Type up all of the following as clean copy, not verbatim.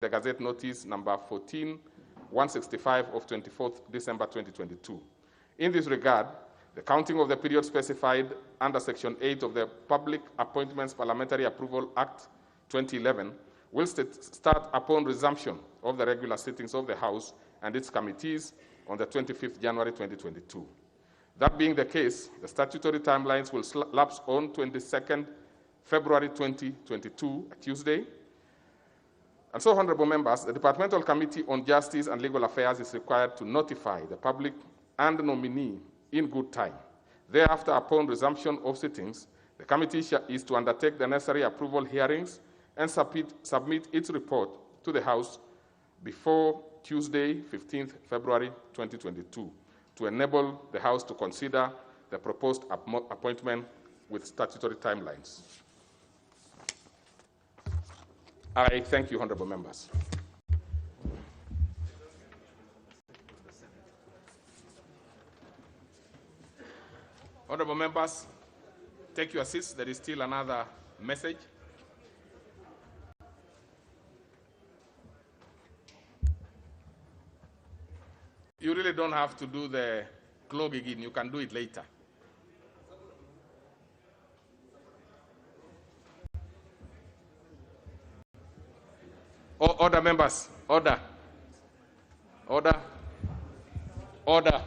the Gazette Notice number 14165 of 24th December 2022. In this regard, the counting of the period specified under Section 8 of the Public Appointments Parliamentary Approval Act 2011 will start upon resumption of the regular sittings of the House and its committees on the 25th January 2022. That being the case, the statutory timelines will lapse on 22nd February 2022, a Tuesday. And so, honorable members, the Departmental Committee on Justice and Legal Affairs is required to notify the public and the nominee in good time. Thereafter, upon resumption of sittings, the committee is to undertake the necessary approval hearings and submit its report to the House before Tuesday, 15th February 2022, to enable the House to consider the proposed appointment with statutory timelines. I thank you, honorable members. Honorable members, take your seats. There is still another message. You really don't have to do the clog again. You can do it later. Order, members. Order. Order. Order.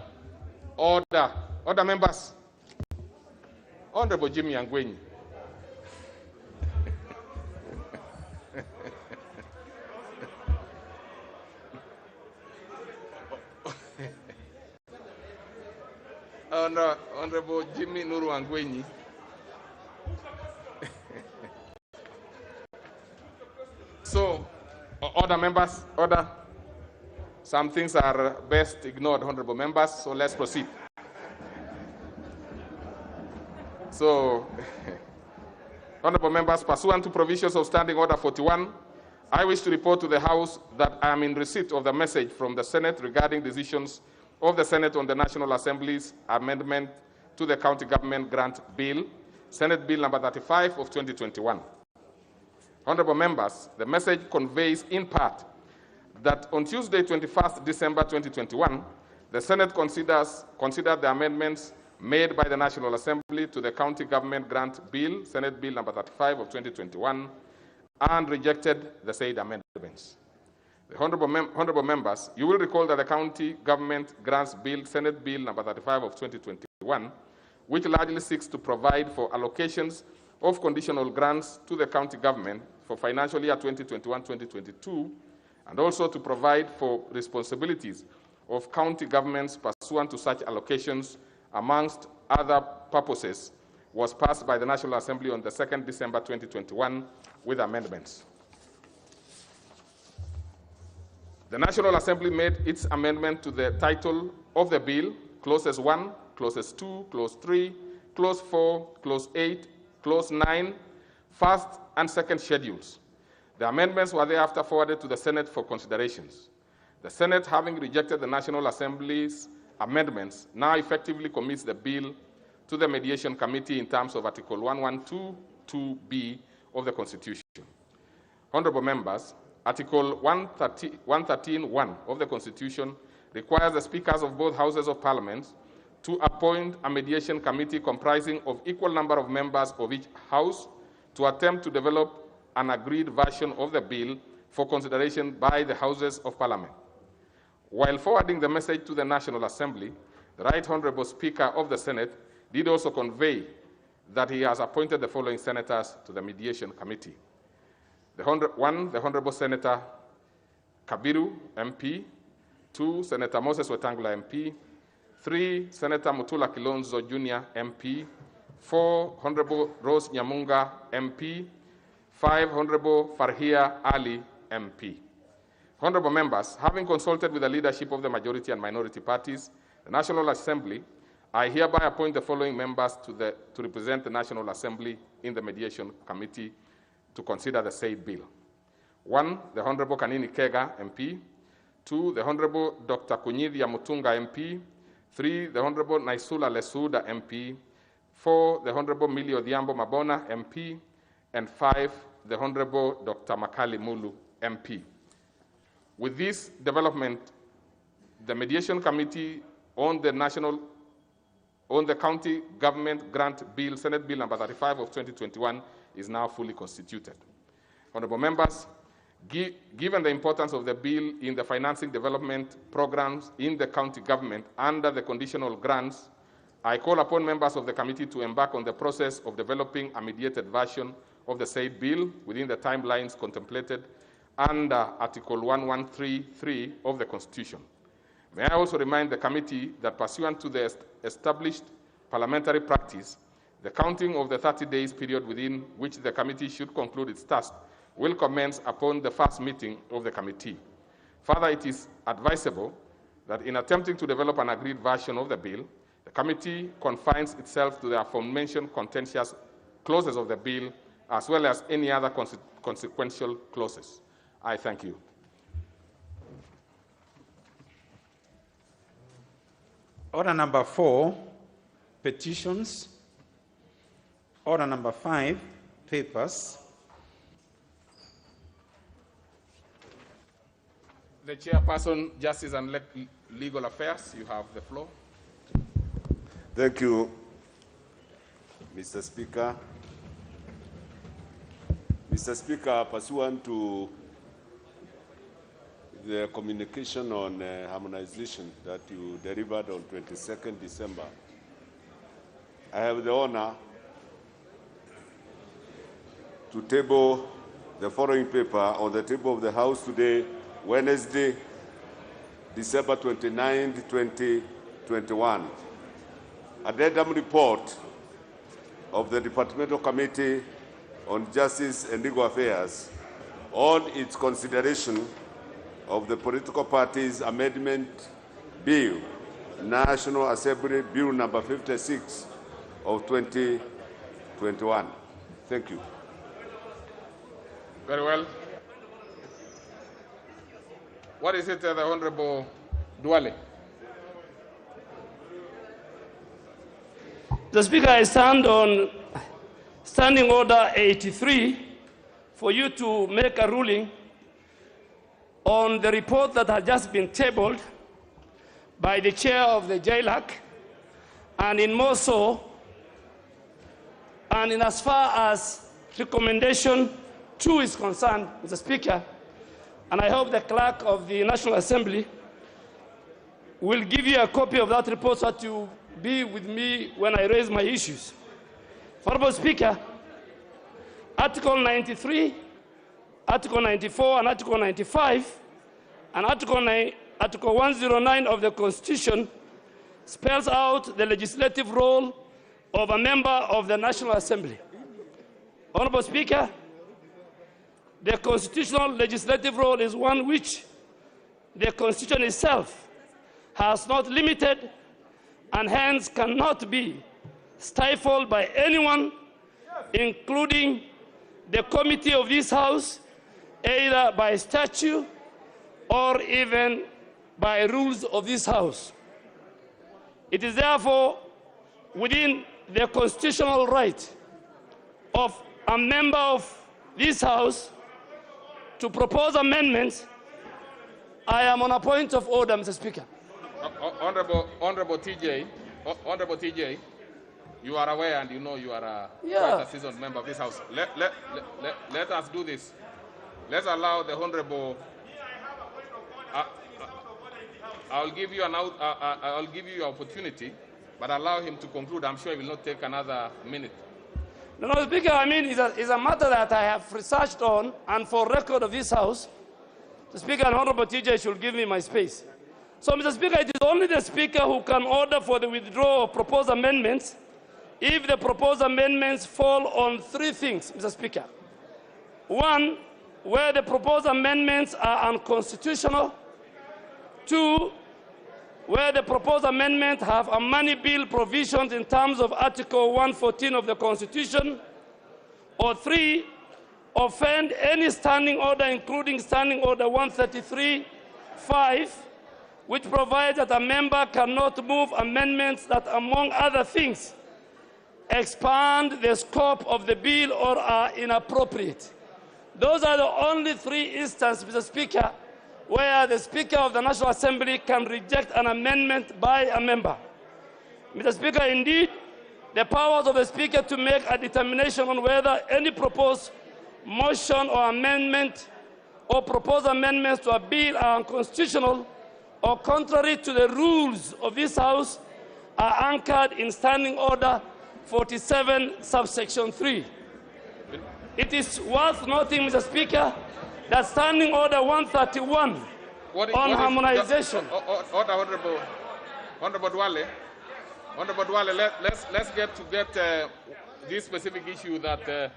Order. Order, members. Honorable Jimmy Angwenyi. Honorable Jimmy Nuru Angwenyi. So, order, members, order. Some things are best ignored, honorable members, so let's proceed. So, honorable members, pursuant to provisions of Standing Order 41, I wish to report to the House that I am in receipt of the message from the Senate regarding decisions of the Senate on the National Assembly's amendment to the County Government Grant Bill, Senate Bill number 35 of 2021. Honorable members, the message conveys in part that on Tuesday, 21st December 2021, the Senate considered the amendments made by the National Assembly to the County Government Grant Bill, Senate Bill number 35 of 2021, and rejected the said amendments. The honorable members, you will recall that the County Government Grants Bill, Senate Bill number 35 of 2021, which largely seeks to provide for allocations of conditional grants to the county government for financial year 2021-2022, and also to provide for responsibilities of county governments pursuant to such allocations, amongst other purposes, was passed by the National Assembly on the 2nd December 2021 with amendments. The National Assembly made its amendment to the title of the bill, Clauses 1, Clauses 2, Clause 3, Clause 4, Clause 8, Clause 9, first and second schedules. The amendments were thereafter forwarded to the Senate for considerations. The Senate, having rejected the National Assembly's amendments, now effectively commits the bill to the Mediation Committee in terms of Article 1122B of the Constitution. Honorable members, Article 113(1) of the Constitution requires the speakers of both houses of Parliament to appoint a mediation committee comprising of equal number of members of each house to attempt to develop an agreed version of the bill for consideration by the houses of Parliament. While forwarding the message to the National Assembly, the Right Honorable Speaker of the Senate did also convey that he has appointed the following senators to the Mediation Committee. The Honorable Senator Kabiru, MP. 2, Senator Moses Wetangula, MP. 3, Senator Mutula Kilonzo, Jr., MP. 4, Honorable Rose Nyamunga, MP. 5, Honorable Farhia Ali, MP. Honorable members, having consulted with the leadership of the majority and minority parties, the National Assembly, I hereby appoint the following members to represent the National Assembly in the Mediation Committee to consider the said bill. 1, the Honorable Kanini Kega, MP. 2, the Honorable Dr. Kunyithia Mutunga, MP. 3, the Honorable Naisula Lesuda, MP. 4, the Honorable Millie Odhiambo Mabona, MP. And 5, the Honorable Dr. Makali Mulu, MP. With this development, the Mediation Committee on the County Government Grant Bill, Senate Bill number 35 of 2021, is now fully constituted. Honorable members, given the importance of the bill in the financing development programs in the county government under the conditional grants, I call upon members of the committee to embark on the process of developing a mediated version of the said bill within the timelines contemplated under Article 1133 of the Constitution. May I also remind the committee that pursuant to the established parliamentary practice, the counting of the 30 days period within which the committee should conclude its task will commence upon the first meeting of the committee. Further, it is advisable that in attempting to develop an agreed version of the bill, the committee confines itself to the aforementioned contentious clauses of the bill, as well as any other consequential clauses. I thank you. Order number 4, petitions. Order number 5, papers. The Chairperson, Justice and Legal Affairs, you have the floor. Thank you, Mr. Speaker. Mr. Speaker, pursuant to the communication on harmonization that you delivered on 22nd December, I have the honor to table the following paper on the table of the House today, Wednesday, December 29, 2021. Addendum report of the Departmental Committee on Justice and Legal Affairs on its consideration of the Political Parties Amendment Bill, National Assembly Bill number 56 of 2021. Thank you. Very well. What is it, the Honorable Duale? The Speaker, I stand on Standing Order 83 for you to make a ruling on the report that has just been tabled by the Chair of the JLAC, and in more so, and in as far as recommendation 2 is concerned, Mr. Speaker, and I hope the Clerk of the National Assembly will give you a copy of that report so that you be with me when I raise my issues. Honorable Speaker, Article 93, Article 94, and Article 95, and Article 109 of the Constitution spells out the legislative role of a member of the National Assembly. Honorable Speaker, the constitutional legislative role is one which the Constitution itself has not limited and hence cannot be stifled by anyone, including the committee of this House, either by statute or even by rules of this House. It is therefore within the constitutional right of a member of this House to propose amendments. I am on a point of order, Mr. Speaker. Honorable TJ, you are aware and you know you are quite a seasoned member of this House. Let us do this. Let's allow the Honorable. I'll give you your opportunity, but allow him to conclude. I'm sure it will not take another minute. No, Speaker, I mean, it's a matter that I have researched on, and for record of this House, the Speaker and Honorable TJ should give me my space. So, Mr. Speaker, it is only the Speaker who can order for the withdrawal of proposed amendments if the proposed amendments fall on 3 things, Mr. Speaker. 1, where the proposed amendments are unconstitutional. 2, where the proposed amendments have a money bill provisions in terms of Article 114 of the Constitution. Or 3, offend any standing order, including Standing Order 133(5), which provides that a member cannot move amendments that, among other things, expand the scope of the bill or are inappropriate. Those are the only 3 instances, Mr. Speaker, where the Speaker of the National Assembly can reject an amendment by a member. Mr. Speaker, indeed, the powers of the Speaker to make a determination on whether any proposed motion or amendment or proposed amendments to a bill are unconstitutional or contrary to the rules of this House are anchored in Standing Order 47, subsection 3. It is worth noting, Mr. Speaker, that Standing Order 131 on harmonization. Honorable Dwale, let's get this specific issue that,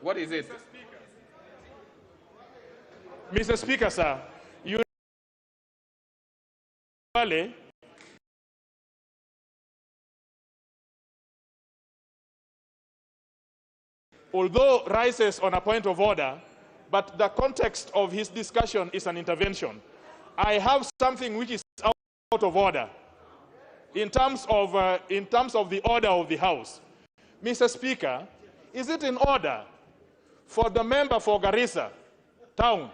what is it? Mr. Speaker, sir, although rises on a point of order, but the context of his discussion is an intervention. I have something which is out of order in terms of the order of the House. Mr. Speaker, is it in order for the member for Garissa Town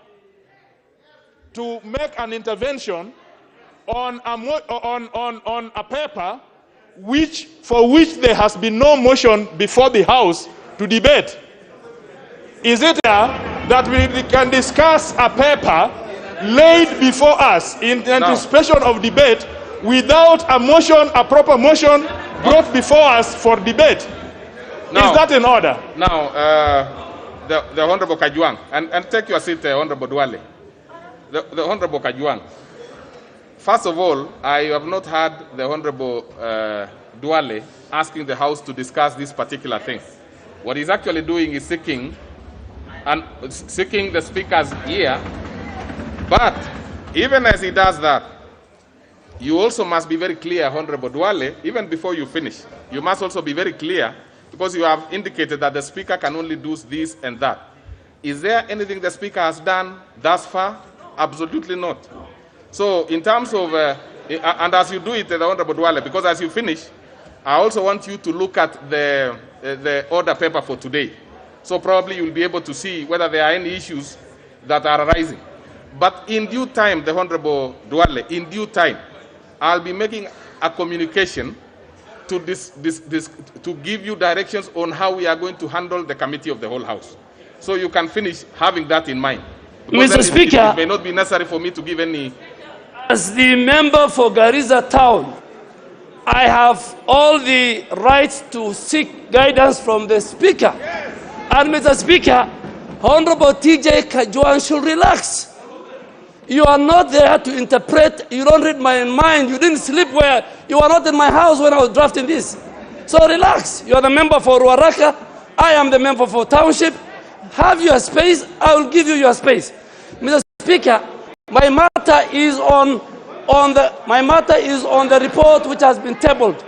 to make an intervention on a paper for which there has been no motion before the House to debate? Is it that we can discuss a paper laid before us in anticipation of debate without a motion, a proper motion brought before us for debate? Is that in order? Now, the Honorable Kajwang, and take your seat, Honorable Dwale. The Honorable Kajwang. First of all, I have not heard the Honorable Dwale asking the House to discuss this particular thing. What he's actually doing is seeking the Speaker's ear. But even as he does that, you also must be very clear, Honorable Dwale, even before you finish. You must also be very clear, because you have indicated that the Speaker can only do this and that. Is there anything the Speaker has done thus far? Absolutely not. So in terms of, and as you do it, the Honorable Dwale, because as you finish, I also want you to look at the order paper for today. So probably you'll be able to see whether there are any issues that are arising. But in due time, the Honorable Dwale, in due time, I'll be making a communication to to give you directions on how we are going to handle the committee of the whole House. So you can finish having that in mind. Because Mr. Speaker, it may not be necessary for me to give any. As the member for Garissa Town, I have all the rights to seek guidance from the Speaker. And Mr. Speaker, Honorable TJ Kajwang should relax. You are not there to interpret. You don't read my mind. You didn't sleep where. You were not in my house when I was drafting this. So relax. You are the member for Ruaraka. I am the member for Township. Have your space. I will give you your space. Mr. Speaker, my matter is on the report which has been tabled.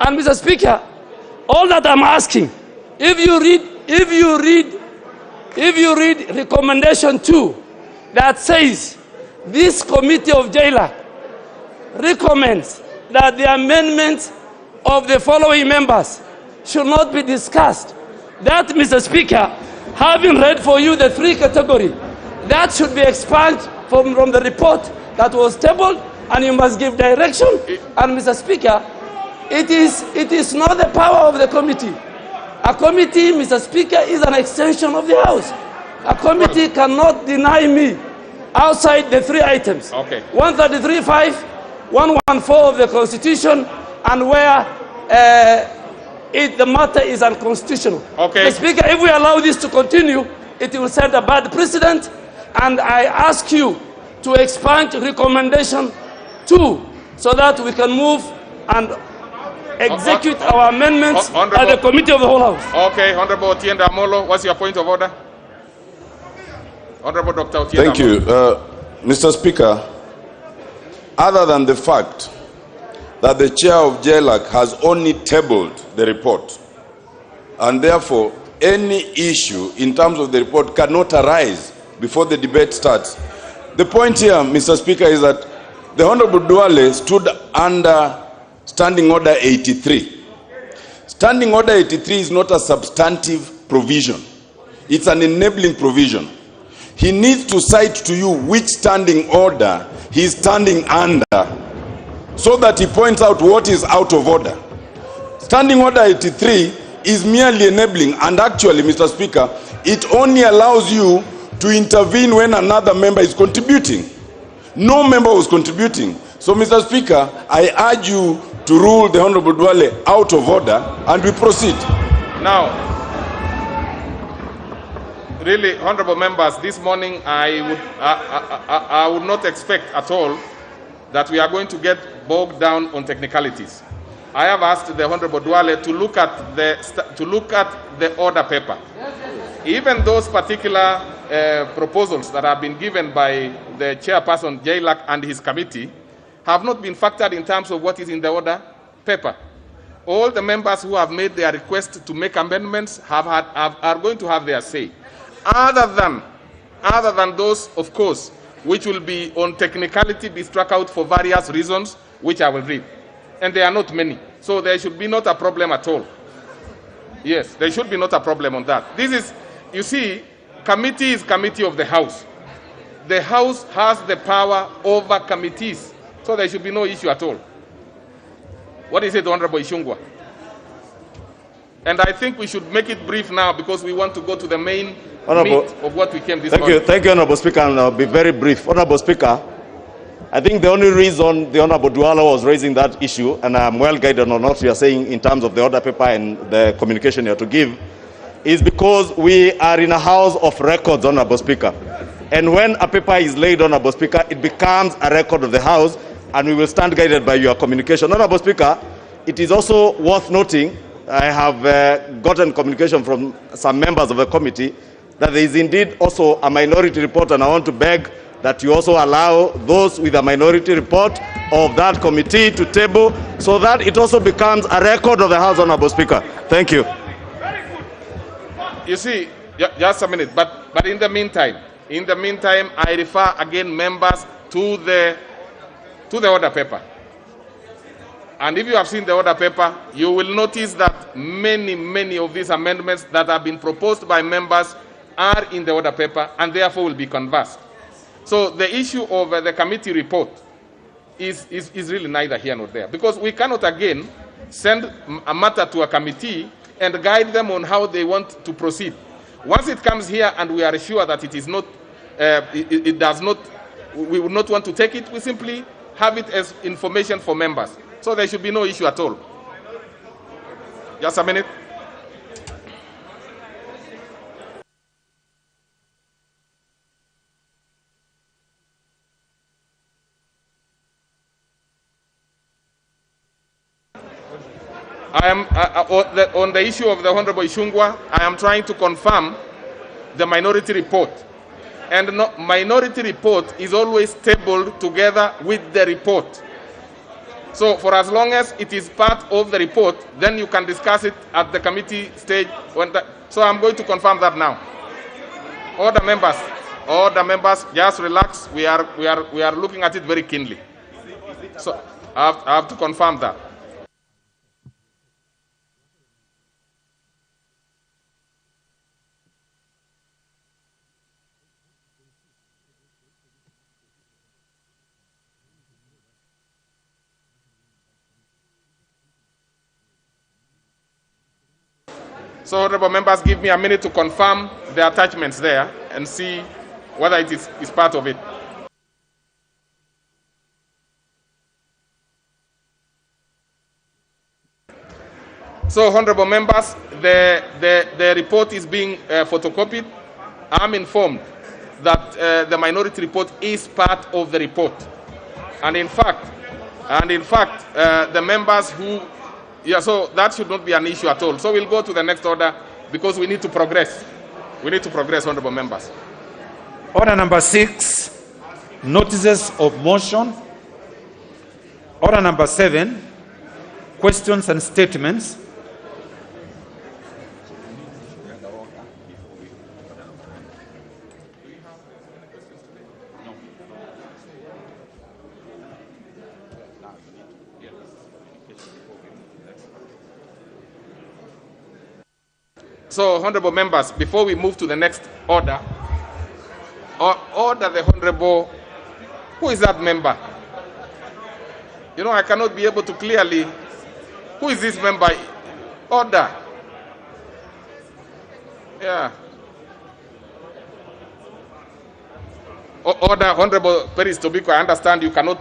And Mr. Speaker, all that I'm asking, if you read recommendation 2 that says this committee of JLAC recommends that the amendments of the following members should not be discussed. That, Mr. Speaker, having read for you the 3 categories, that should be expunged from the report that was tabled, and you must give direction. And Mr. Speaker, it is not the power of the committee. A committee, Mr. Speaker, is an extension of the House. A committee cannot deny me outside the 3 items. Okay. 133(5), 114 of the Constitution, and where the matter is unconstitutional. Okay. Mr. Speaker, if we allow this to continue, it will set a bad precedent, and I ask you to expand recommendation 2 so that we can move and execute our amendments at the Committee of the Whole House. Okay, Honorable Otienda Amolo, what's your point of order? Honorable Dr. Otienda Thank you. Mr. Speaker, other than the fact that the chair of JLAC has only tabled the report, and therefore any issue in terms of the report cannot arise before the debate starts. The point here, Mr. Speaker, is that the Honorable Dwale stood under Standing Order 83. Standing Order 83 is not a substantive provision. It's an enabling provision. he needs to cite to you which standing order he is standing under, so that he points out what is out of order. Standing Order 83 is merely enabling, and actually, Mr. Speaker, it only allows you to intervene when another member is contributing. No member was contributing. So, Mr. Speaker, I urge you to rule the Honorable Duale out of order, and we proceed. Now, really, honorable members, this morning I would not expect at all that we are going to get bogged down on technicalities. I have asked the Honorable Duale to look at the order paper. Even those particular proposals that have been given by the chairperson Jailak and his committee have not been factored in terms of what is in the order paper. All the members who have made their request to make amendments are going to have their say. Other than those, of course, which will be on technicality, be struck out for various reasons, which I will read. And there are not many. So there should be not a problem at all. Yes, there should be not a problem on that. This is, you see, committee is committee of the House. The House has the power over committees. So there should be no issue at all. What is it, Honorable Ishungwa? And I think we should make it brief now because we want to go to the main meat of what we came this morning. Thank you, Honorable Speaker, and I'll be very brief. Honorable Speaker, I think the only reason the Honorable Duala was raising that issue, and I'm well guided on what you are saying in terms of the order paper and the communication you have to give, is because we are in a house of records, Honorable Speaker. And when a paper is laid, Honorable Speaker, it becomes a record of the House, and we will stand guided by your communication. Honorable Speaker, it is also worth noting, I have gotten communication from some members of the committee that there is indeed also a minority report, and I want to beg that you also allow those with a minority report of that committee to table so that it also becomes a record of the House, Honorable Speaker. Thank you. You see, just a minute, but in the meantime, I refer again members to the order paper. And if you have seen the order paper, you will notice that many of these amendments that have been proposed by members are in the order paper and therefore will be conversed. So the issue of the committee report is really neither here nor there, because we cannot again send a matter to a committee and guide them on how they want to proceed. Once it comes here and we are sure that it is not, it does not, we would not want to take it, we simply have it as information for members. So there should be no issue at all. Just a minute. I am on the issue of the Honorable Ishungwa, I am trying to confirm the minority report. And minority report is always tabled together with the report. So for as long as it is part of the report, then you can discuss it at the committee stage. So I'm going to confirm that now. All the members, just relax. We are looking at it very keenly. So I have to confirm that. So, honorable members, give me a minute to confirm the attachments there and see whether it is part of it. So, honorable members, the report is being photocopied. I'm informed that the minority report is part of the report. And in fact, the members who so that should not be an issue at all. So we'll go to the next order because we need to progress. We need to progress, honorable members. Order number 6, notices of motion. Order number 7, questions and statements. So, honorable members, before we move to the next order, Order the Honorable. Who is that member? You know, I cannot be able to clearly. Who is this member? Order. Yeah. Order, Honorable Peris Tobiko, I understand you cannot,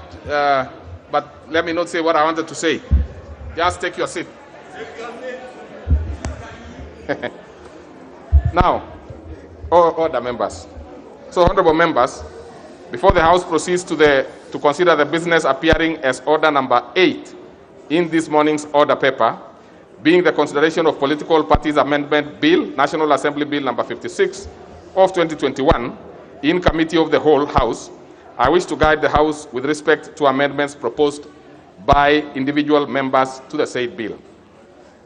but let me not say what I wanted to say. Just take your seat. Now, order, members. So, honorable members, before the House proceeds to consider the business appearing as order number 8 in this morning's order paper, being the consideration of Political Parties Amendment Bill, National Assembly Bill number 56 of 2021, in Committee of the Whole House, I wish to guide the House with respect to amendments proposed by individual members to the said bill.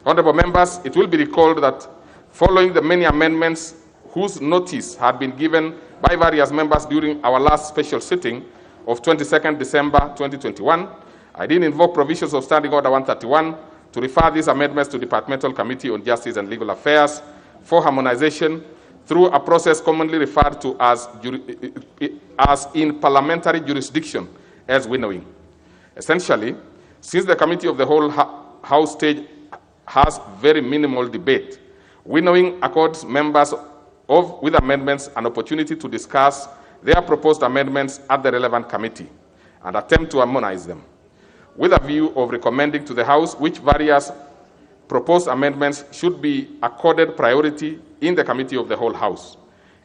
Honorable members, it will be recalled that following the many amendments whose notice had been given by various members during our last special sitting of 22nd December 2021, I did invoke provisions of Standing Order 131 to refer these amendments to Departmental Committee on Justice and Legal Affairs for harmonization through a process commonly referred to as in parliamentary jurisdiction as winnowing. Essentially, since the Committee of the Whole House stage has very minimal debate, winnowing accords members with amendments an opportunity to discuss their proposed amendments at the relevant committee and attempt to harmonize them, with a view of recommending to the House which various proposed amendments should be accorded priority in the Committee of the Whole House.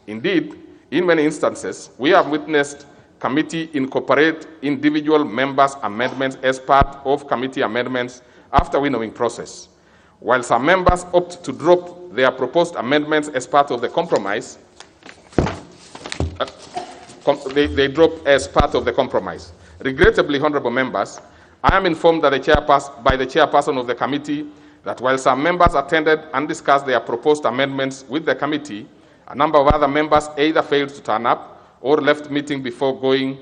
Indeed, in many instances, we have witnessed committee incorporate individual members' amendments as part of committee amendments after winnowing process. While some members opt to drop their proposed amendments as part of the compromise, they drop as part of the compromise. Regrettably, honorable members, I am informed that by the chairperson of the committee that while some members attended and discussed their proposed amendments with the committee, a number of other members either failed to turn up or left meeting before going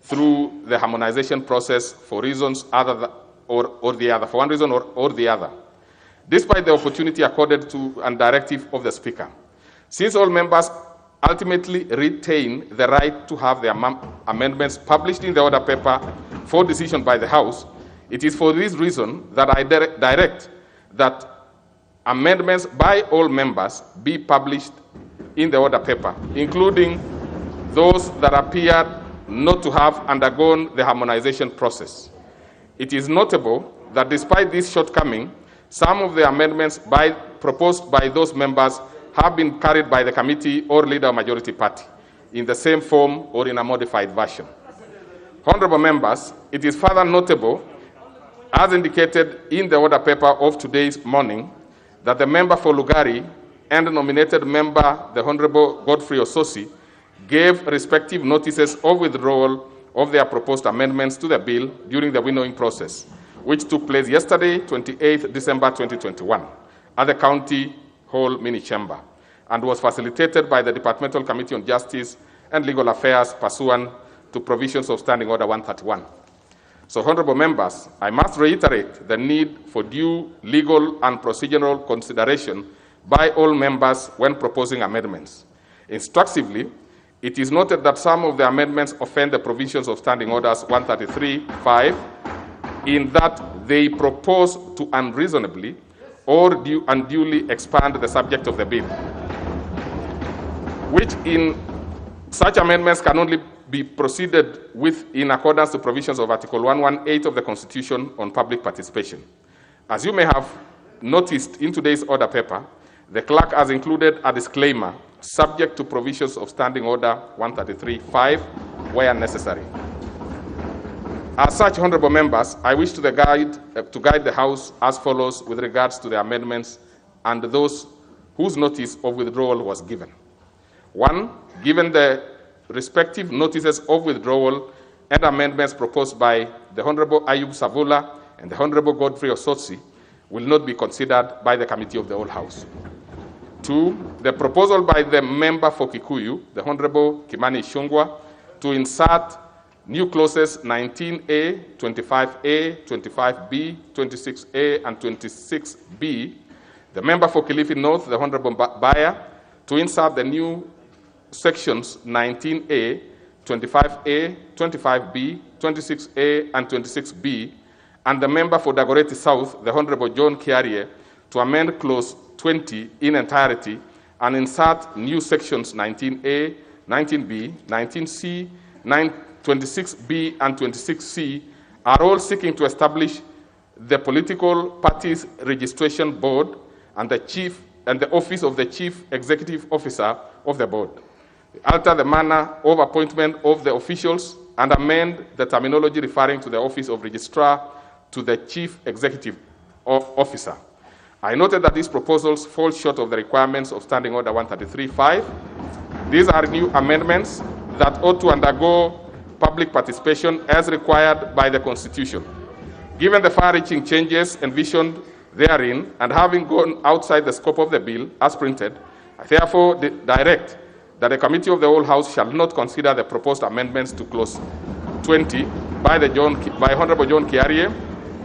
through the harmonization process for reasons other or the other, for one reason or the other, despite the opportunity accorded to and directive of the Speaker. Since all members ultimately retain the right to have their amendments published in the order paper for decision by the House, it is for this reason that I direct that amendments by all members be published in the order paper, including those that appear not to have undergone the harmonization process. It is notable that despite this shortcoming, some of the amendments proposed by those members have been carried by the committee or leader majority party in the same form or in a modified version. Honorable members, it is further notable, as indicated in the order paper of today's morning, that the member for Lugari and the nominated member, the Honorable Godfrey Ososi, gave respective notices of withdrawal of their proposed amendments to the bill during the winnowing process, which took place yesterday, 28th December 2021, at the County Hall Mini Chamber, and was facilitated by the Departmental Committee on Justice and Legal Affairs pursuant to provisions of Standing Order 131. So, honorable members, I must reiterate the need for due legal and procedural consideration by all members when proposing amendments. Instructively, it is noted that some of the amendments offend the provisions of Standing Orders 133(5) in that they propose to unreasonably or unduly expand the subject of the bill, which in such amendments can only be proceeded with in accordance to provisions of Article 118 of the Constitution on public participation. As you may have noticed in today's order paper, the clerk has included a disclaimer subject to provisions of Standing Order 133(5) where necessary. As such, honorable members, I wish to guide the House as follows with regards to the amendments and those whose notice of withdrawal was given. 1, given the respective notices of withdrawal and amendments proposed by the Honorable Ayub Savula and the Honorable Godfrey Osotsi will not be considered by the Committee of the Whole House. 2, the proposal by the member for Kikuyu, the Honorable Kimani Ichung'wah, to insert new clauses 19A, 25A, 25B, 26A, and 26B, the member for Kilifi North, the Honorable Baya, to insert the new sections 19A, 25A, 25B, 26A, and 26B, and the member for Dagoretti South, the Honorable John Kiarie, to amend Clause 20 in entirety and insert new sections 19A, 19B, 19C, 26B, and 26C, are all seeking to establish the Political Parties Registration Board and the Office of the Chief Executive Officer of the Board, alter the manner of appointment of the officials, and amend the terminology referring to the Office of Registrar to the Chief Executive Officer. I noted that these proposals fall short of the requirements of Standing Order 133.5. These are new amendments that ought to undergo public participation as required by the Constitution. Given the far-reaching changes envisioned therein, and having gone outside the scope of the bill as printed, I therefore direct that the Committee of the Whole House shall not consider the proposed amendments to Clause 20 by Honorable John Kiarie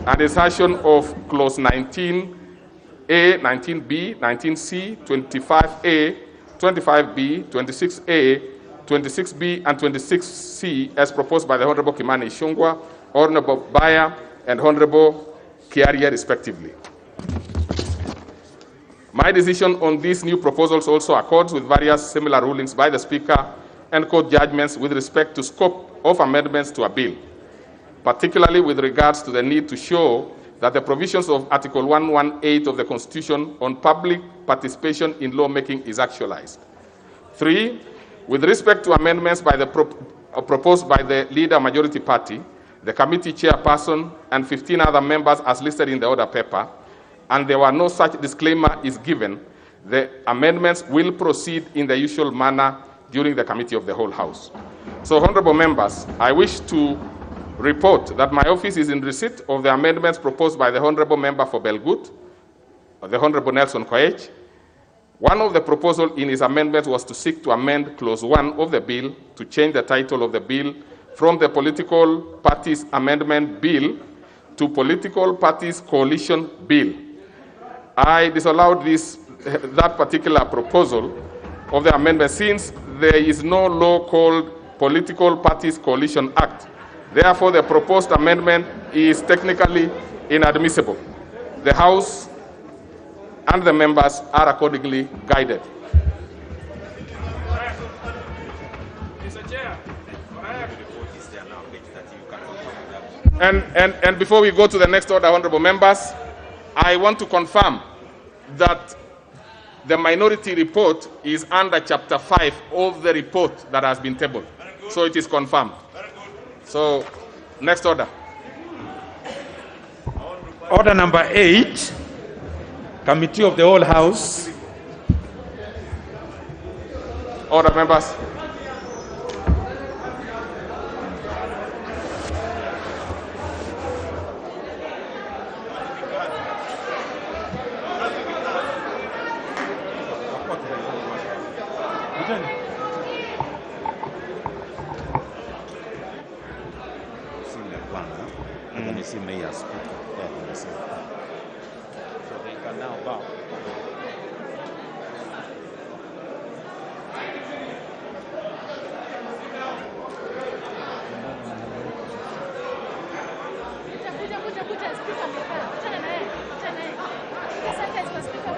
and insertion of Clause 19A, 19B, 19C, 25A, 25B, 26A, 26B, and 26C as proposed by the Honorable Kimani Ichung'wah, Honorable Baya, and Honorable Kiarie, respectively. My decision on these new proposals also accords with various similar rulings by the Speaker and court judgments with respect to scope of amendments to a bill, particularly with regards to the need to show that the provisions of Article 118 of the Constitution on public participation in lawmaking is actualized. 3, with respect to amendments proposed by the leader majority party, the committee chairperson, and 15 other members as listed in the order paper, and there were no such disclaimer is given, the amendments will proceed in the usual manner during the Committee of the Whole House. So, honorable members, I wish to report that my office is in receipt of the amendments proposed by the honorable member for Belgut, the Honorable Nelson Koech. One of the proposals in his amendment was to seek to amend Clause 1 of the bill to change the title of the bill from the Political Parties Amendment Bill to Political Parties Coalition Bill. I disallowed that particular proposal of the amendment since there is no law called Political Parties Coalition Act. Therefore, the proposed amendment is technically inadmissible. The House and the members are accordingly guided. And before we go to the next order, honorable members, I want to confirm that the minority report is under Chapter 5 of the report that has been tabled. So it is confirmed. So, next order. Order number 8, Committee of the Whole House. Order, members.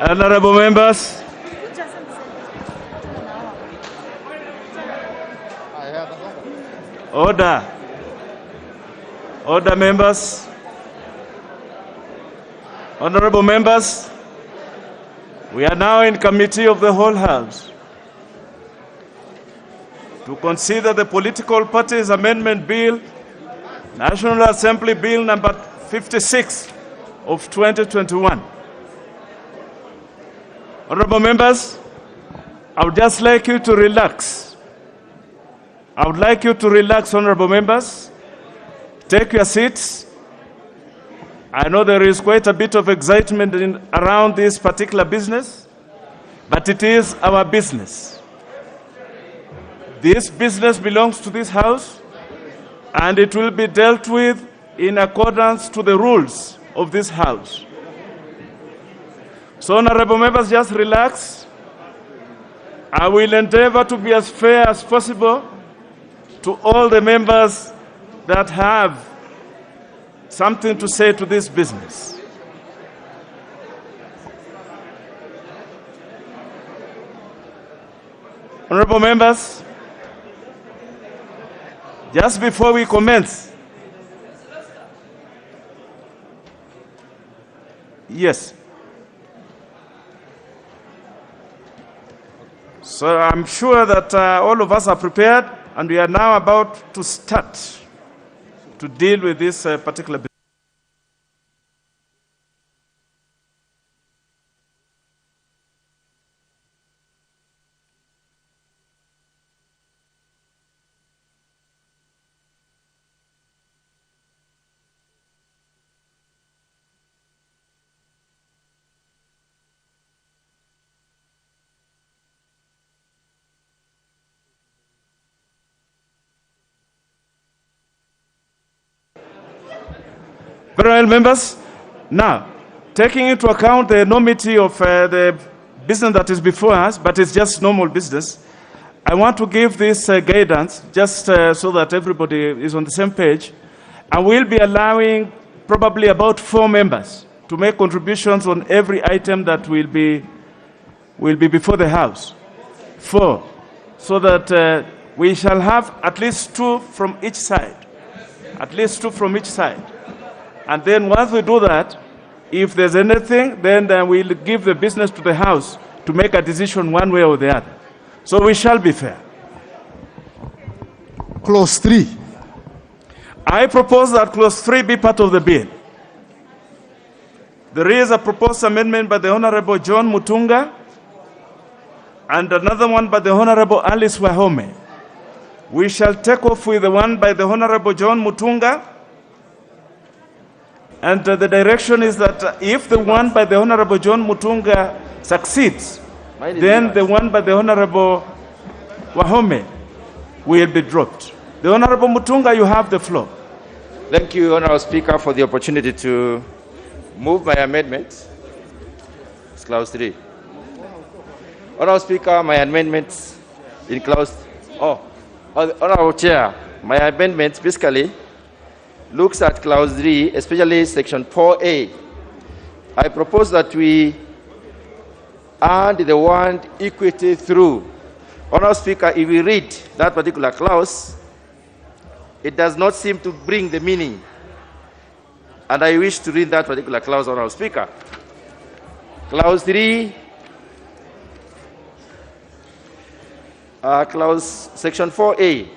Honorable members, order. Order, members. Honorable members, we are now in Committee of the Whole House to consider the Political Parties Amendment Bill, National Assembly Bill number 56 of 2021. Honorable members, I would just like you to relax. I would like you to relax, honorable members. Take your seats. I know there is quite a bit of excitement around this particular business, but it is our business. This business belongs to this House, and it will be dealt with in accordance to the rules of this House. So, honorable members, just relax. I will endeavor to be as fair as possible to all the members that have something to say to this business. Honorable members, just before we commence, yes. So I'm sure that all of us are prepared, and we are now about to start to deal with this particular business. Very well, members. Now, taking into account the enormity of the business that is before us, but it's just normal business, I want to give this guidance just so that everybody is on the same page. And we'll be allowing probably about 4 members to make contributions on every item that will be before the House. 4, so that we shall have at least 2 from each side. At least 2 from each side. And then once we do that, if there's anything, then we'll give the business to the House to make a decision one way or the other. So we shall be fair. Clause 3. I propose that clause 3 be part of the bill. There is a proposed amendment by the Honorable John Mutunga and another one by the Honorable Alice Wahome. We shall take off with the one by the Honorable John Mutunga. And the direction is that if the one by the Honorable John Mutunga succeeds, then the one by the Honorable Wahome will be dropped. The Honorable Mutunga, you have the floor. Thank you, Honorable Speaker, for the opportunity to move my amendments. It's clause 3. Honorable Speaker, my amendments in clause... Honorable Chair, my amendments basically looks at clause 3, especially section 4A. I propose that we add the word equity through. Honorable Speaker, if we read that particular clause, it does not seem to bring the meaning. And I wish to read that particular clause, Honorable Speaker. Clause 3, clause section 4A.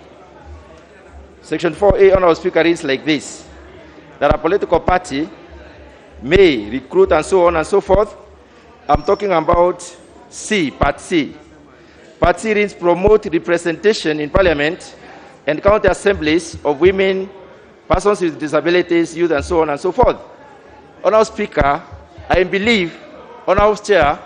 Section 4A, Honorable Speaker, reads like this: that a political party may recruit and so on and so forth. I'm talking about C, Part C. Part C reads promote representation in Parliament and county assemblies of women, persons with disabilities, youth, and so on and so forth. Honorable Speaker, I believe, Honorable Chair,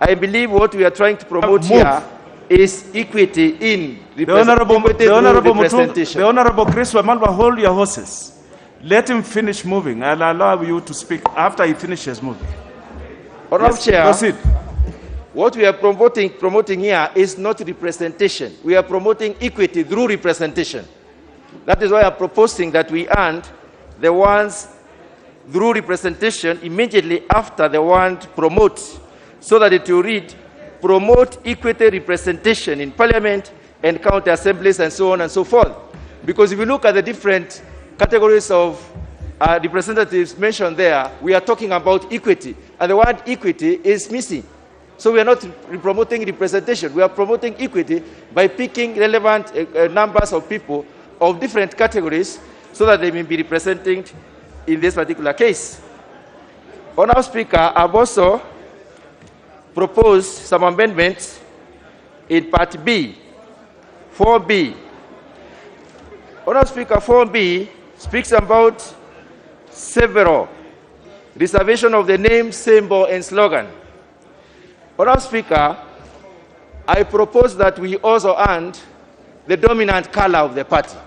I believe what we are trying to promote here is equity in representation. The Honorable Chris Wamalwa, hold your horses. Let him finish moving. I'll allow you to speak after he finishes moving. Honorable Chair, proceed. What we are promoting here is not representation. We are promoting equity through representation. That is why I'm proposing that we add the ones through representation immediately after the word promote, so that it will read promote equity representation in Parliament and county assemblies and so on and so forth. Because if you look at the different categories of representatives mentioned there, we are talking about equity, and the word equity is missing. So we are not promoting representation. We are promoting equity by picking relevant numbers of people of different categories so that they may be represented in this particular case. Honorable Speaker, I've also proposed some amendments in Part B, 4B. Honorable Speaker, 4B speaks about several reservation of the name, symbol, and slogan. Honorable Speaker, I propose that we also add the dominant color of the party.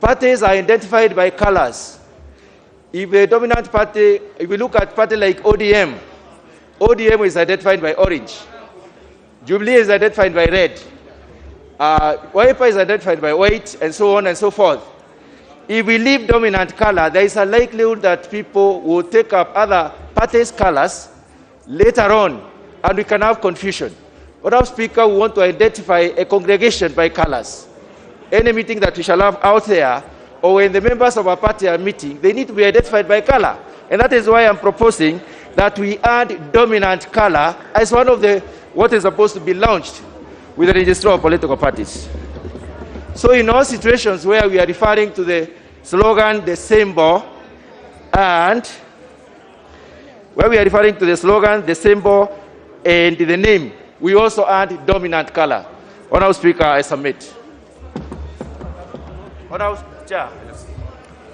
Parties are identified by colors. If a dominant party, if we look at party like ODM, ODM is identified by orange. Jubilee is identified by red. Wiper is identified by white, and so on and so forth. If we leave dominant color, there is a likelihood that people will take up other parties' colors later on, and we can have confusion. Madam Speaker, we want to identify a congregation by colors. Any meeting that we shall have out there, or when the members of our party are meeting, they need to be identified by color. And that is why I'm proposing that we add dominant color as one of the what is supposed to be launched with the registrar of political parties. So in all situations where we are referring to the slogan, the symbol, and where we are referring to the slogan, the symbol, and the name, we also add dominant color. Honourable Speaker, I submit. Honourable Chair.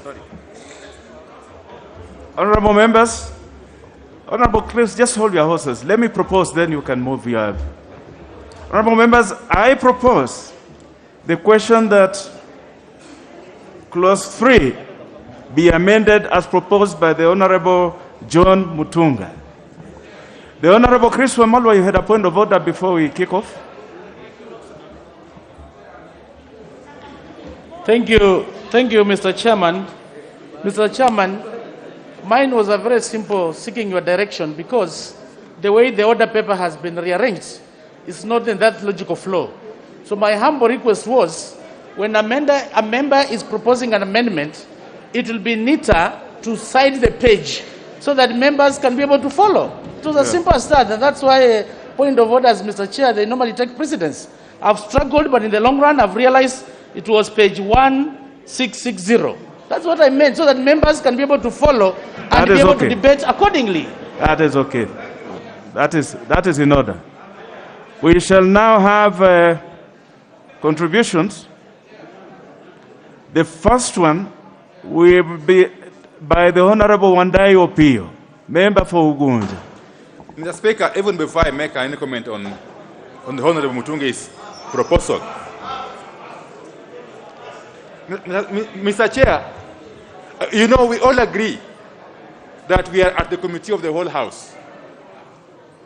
Sorry. Honorable members, Honorable Chris, just hold your horses. Let me propose, then you can move your... Honorable members, I propose the question that clause 3 be amended as proposed by the Honorable John Mutunga. The Honorable Chris Wamalwa, you had a point of order before we kick off. Thank you, Mr. Chairman. Mr. Chairman, mine was a very simple seeking your direction because the way the order paper has been rearranged is not in that logical flow. So my humble request was, when a member is proposing an amendment, it will be neater to cite the page so that members can be able to follow. It was a simple start, and that's why point of orders, Mr. Chair, they normally take precedence. I've struggled, but in the long run, I've realized it was page 1660. That's what I meant, so that members can be able to follow and be able to debate accordingly. That is okay. That is in order. We shall now have contributions. The first one will be by the Honorable Wandai Opio, member for Ugunja. Mr. Speaker, even before I make any comment on the Honorable Mutungi's proposal, Mr. Chair, you know, we all agree that we are at the committee of the whole House.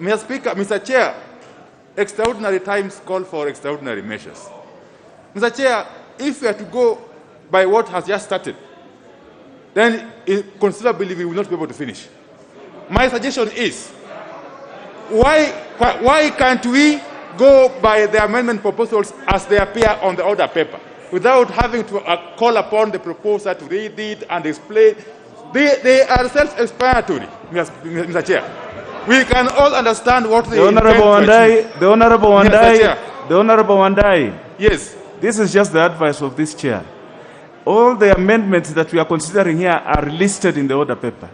Mr. Speaker, Mr. Chair, extraordinary times call for extraordinary measures. Mr. Chair, if we are to go by what has just started, then considerably we will not be able to finish. My suggestion is, why can't we go by the amendment proposals as they appear on the order paper, without having to call upon the proposer to read it and explain? They are self-explanatory, Mr. Chair. We can all understand what the Honorable Wandai. Yes. This is just the advice of this chair. All the amendments that we are considering here are listed in the order paper.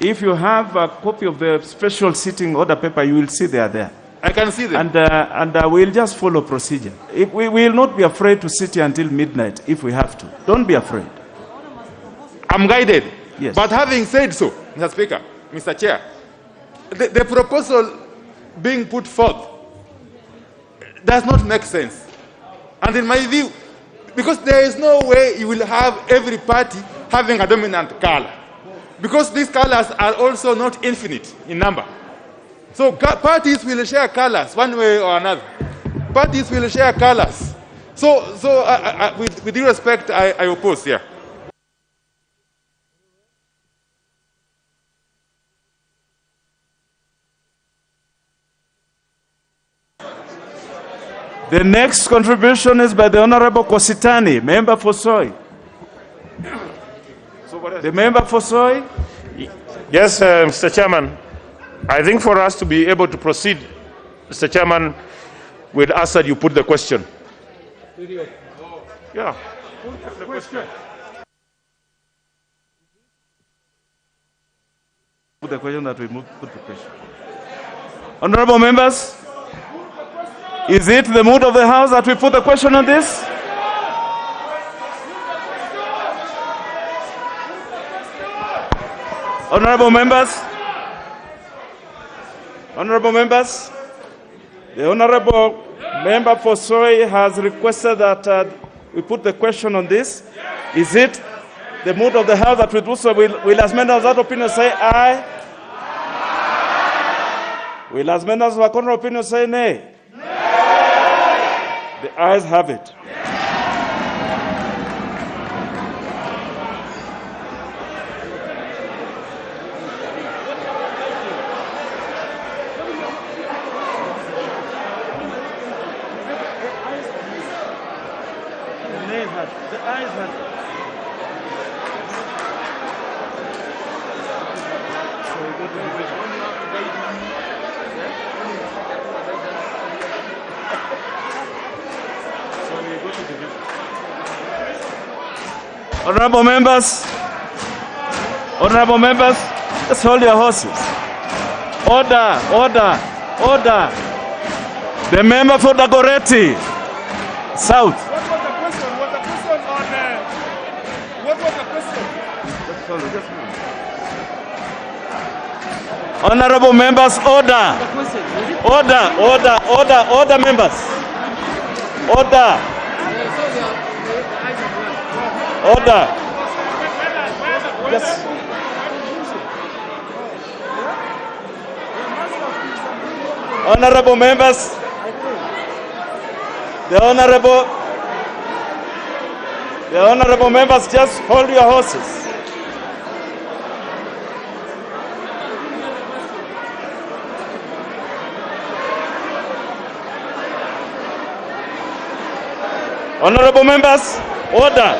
If you have a copy of the special sitting order paper, you will see they are there. I can see them. And we'll just follow procedure. We will not be afraid to sit here until midnight if we have to. Don't be afraid. I'm guided. Yes. But having said so, Mr. Speaker, Mr. Chair, the proposal being put forth does not make sense. And in my view, because there is no way you will have every party having a dominant color, because these colors are also not infinite in number. So parties will share colors one way or another. Parties will share colors. So with due respect, I oppose here. The next contribution is by the Honorable Kositani, member for Soy. The member for Soy. Yes, Mr. Chairman. I think for us to be able to proceed, Mr. Chairman, we'd ask that you put the question. Yeah. Put the question. Put the question that we put the question. Honorable members, is it the mood of the House that we put the question on this? Honorable members, the Honorable Member for Soy has requested that we put the question on this. Is it the mood of the House that we do so? Will as members of that opinion say aye? Will as members of our contrary opinion say nay? The ayes have it. The ayes have it. So we go to division. Honorable members, let's hold your horses. Order. The member for Dagoretti, South. What was the question? Honorable members, order, members. Order. Yes. Honorable members, the honorable members, just hold your horses. Honorable members, order.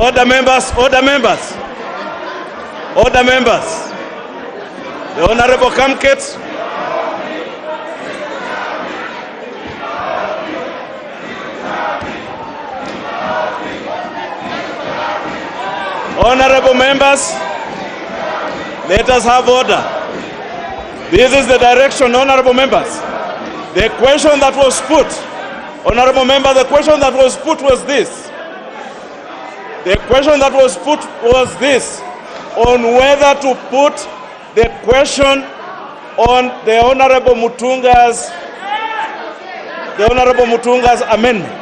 Order members. The Honorable Kamket. Honorable members, let us have order. This is the direction, honorable members. The question that was put, honorable member, the question that was put was this. The question that was put was this, on whether to put the question on the Honorable Mutunga's amendment.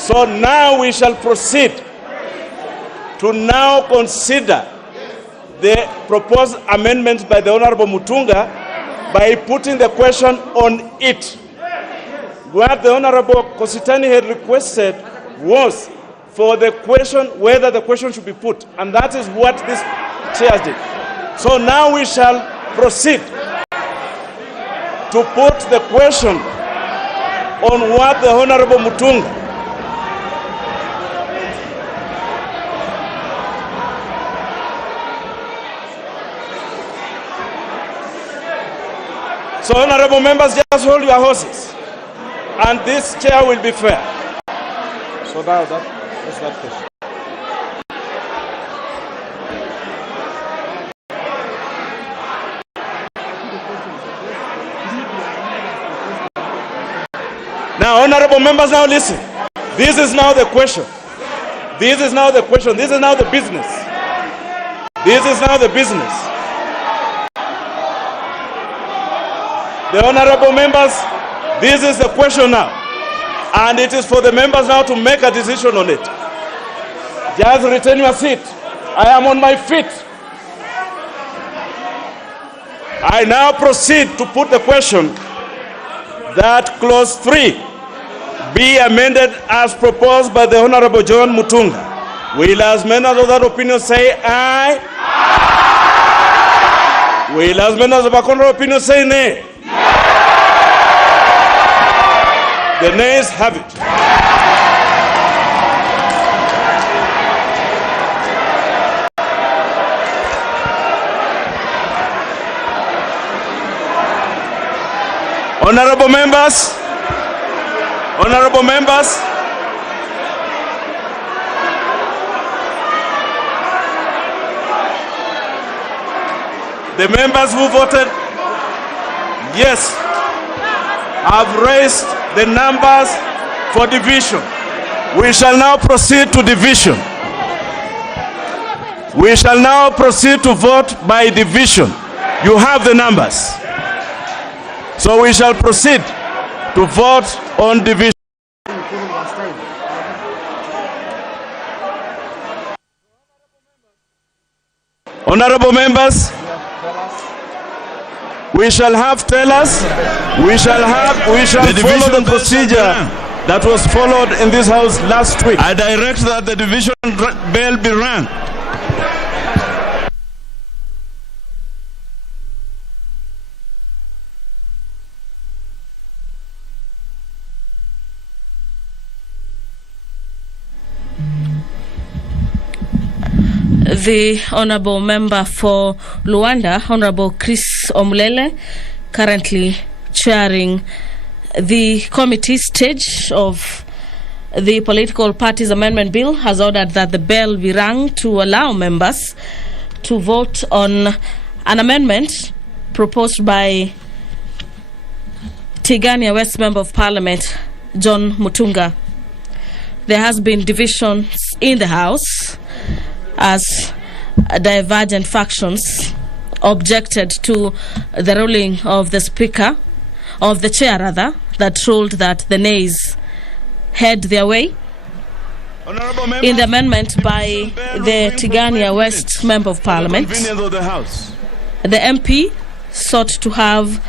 So now we shall proceed to now consider the proposed amendments by the Honorable Mutunga by putting the question on it. What the Honorable Kositani had requested was for the question, whether the question should be put. And that is what this chair did. So now we shall proceed to put the question on what the Honorable Mutunga So honorable members, just hold your horses. And this chair will be fair. So that's that question. Now, honorable members, now listen. This is now the question. This is now the question. This is now the business. This is now the business. The honorable members, this is the question now. And it is for the members now to make a decision on it. Just retain your seat. I am on my feet. I now proceed to put the question that clause 3 be amended as proposed by the Honorable John Mutunga. Will as many of that opinion say aye? Aye. Will as many of the contrary opinion say nay? The nays have it. Honorable members, the members who voted yes have raised the numbers for division. We shall now proceed to division. We shall now proceed to vote by division. You have the numbers. So we shall proceed to vote on division. Honorable members, We shall have tellers. We shall follow the procedure that was followed in this house last week. I direct that the division bell be rung. The Honourable Member for Luanda, Honourable Chris Omulele, currently chairing the committee stage of the Political Parties Amendment Bill, has ordered that the bell be rung to allow members to vote on an amendment proposed by Tigania West Member of Parliament, John Mutunga. There has been divisions in the House as divergent factions objected to the ruling of the Speaker, of the Chair rather, that ruled that the nays had their way in the amendment by the Tigania West Member of Parliament. The MP sought to have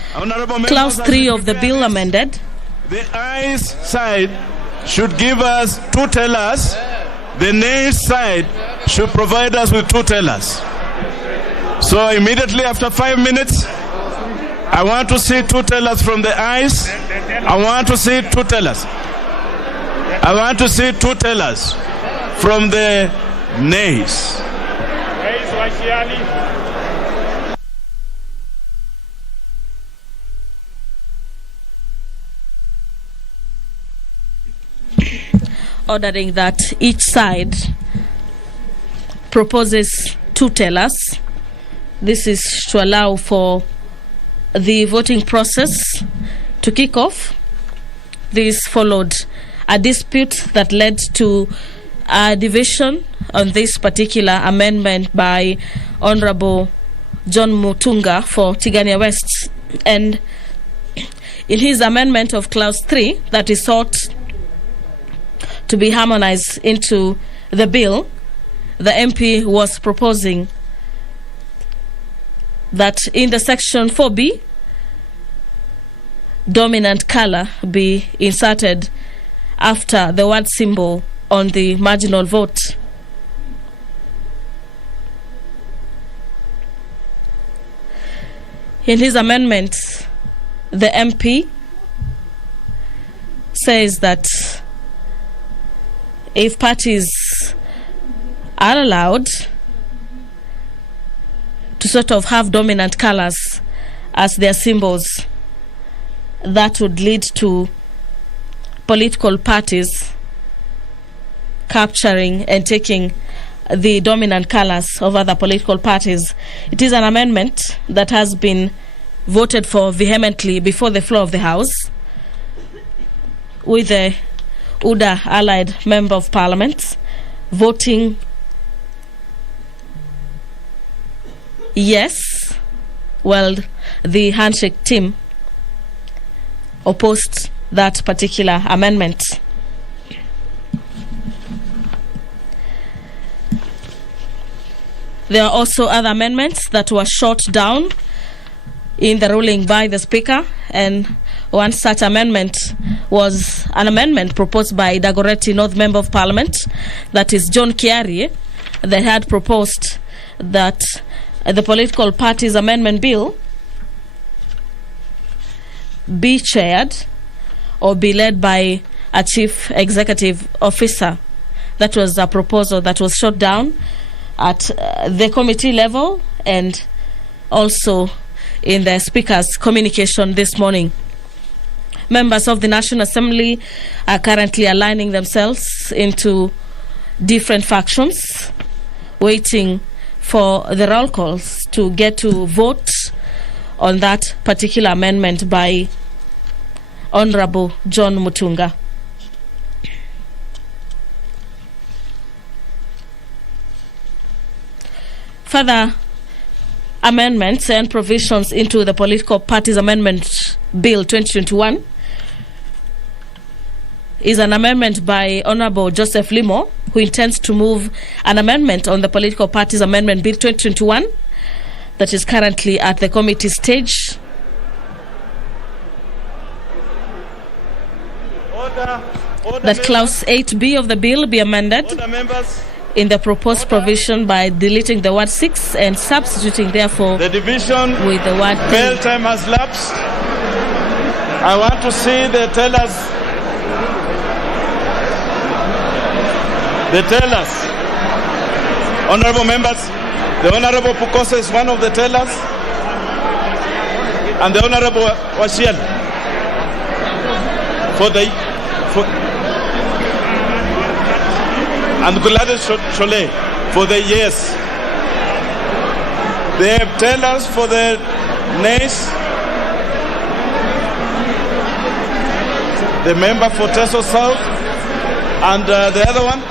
clause 3 of the bill amended. The ayes side should give us 2 tellers. The nays side should provide us with 2 tellers. So immediately after 5 minutes, I want to see 2 tellers from the ayes. I want to see 2 tellers. I want to see 2 tellers from the nays. Ordering that each side proposes 2 tellers. This is to allow for the voting process to kick off. This followed a dispute that led to a division on this particular amendment by Honorable John Mutunga for Tigania West. And in his amendment of clause 3 that is sought to be harmonized into the bill, the MP was proposing that in the section 4B, dominant color be inserted after the word symbol on the marginal vote. In his amendment, the MP says that if parties are allowed to sort of have dominant colors as their symbols, that would lead to political parties capturing and taking the dominant colors of other political parties. It is an amendment that has been voted for vehemently before the floor of the House, with the UDA allied Member of Parliament voting yes, while the handshake team opposed that particular amendment. There are also other amendments that were shot down in the ruling by the Speaker, and one such amendment was an amendment proposed by Dagoretti North Member of Parliament, that is John Kiarie, that had proposed that the Political Parties Amendment Bill be chaired or be led by a Chief Executive Officer. That was a proposal that was shot down at the committee level and also in the Speaker's communication this morning. Members of the National Assembly are currently aligning themselves into different factions, waiting for the roll calls to get to vote on that particular amendment by Honorable John Mutunga. Further amendments and provisions into the Political Parties Amendment Bill 2021 is an amendment by Honorable Joseph Limo, who intends to move an amendment on the Political Parties Amendment Bill 2021 that is currently at the committee stage that Clause 8B of the bill be amended in the proposed provision by deleting the word 6 and substituting therefore The division with the word bell time has lapsed. I want to see the tellers. The tellers. Honorable members, the Honorable Pukosa is one of the tellers, and the Honorable Washiel and Gladys Chole for the yes. They have tellers for the nays. The member for Teso South and the other one.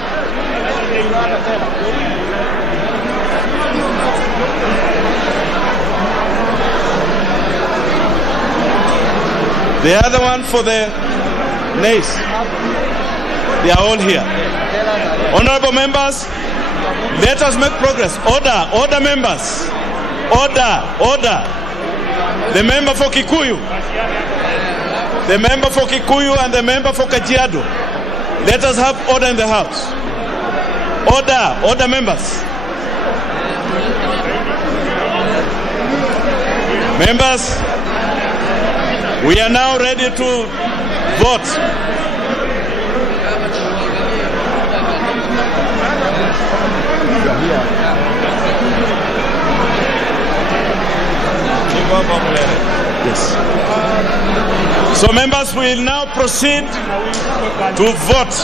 The other one for the nays. They are all here. Honorable members, let us make progress. Order members. Order. The member for Kikuyu. The member for Kikuyu and the member for Kajiado. Let us have order in the house. Order members. Members, we are now ready to vote. Yes. So members, we will now proceed to vote.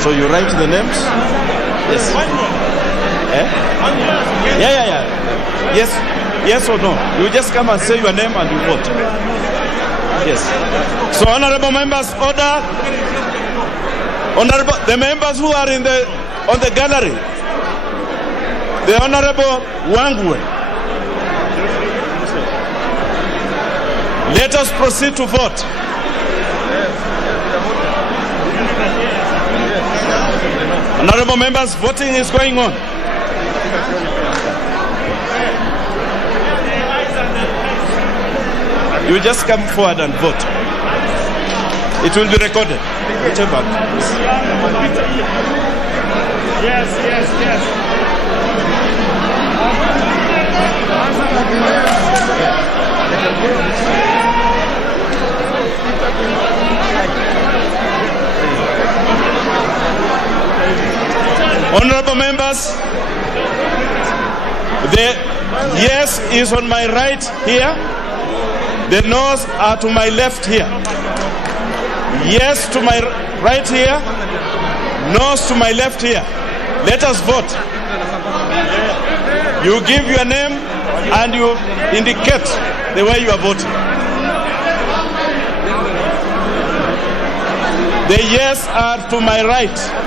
So you write the names? Yes. Yeah. Yes or no? You just come and say your name and you vote. Yes. So honorable members, order. Honorable, the members who are on the gallery. The Honorable Wangwe. Let us proceed to vote. Honorable members, voting is going on. You just come forward and vote. It will be recorded. Whichever. Yes. Honorable members, the yes is on my right here. The no's are to my left here. Yes to my right here. No's to my left here. Let us vote. You give your name and you indicate the way you are voting. The yes are to my right.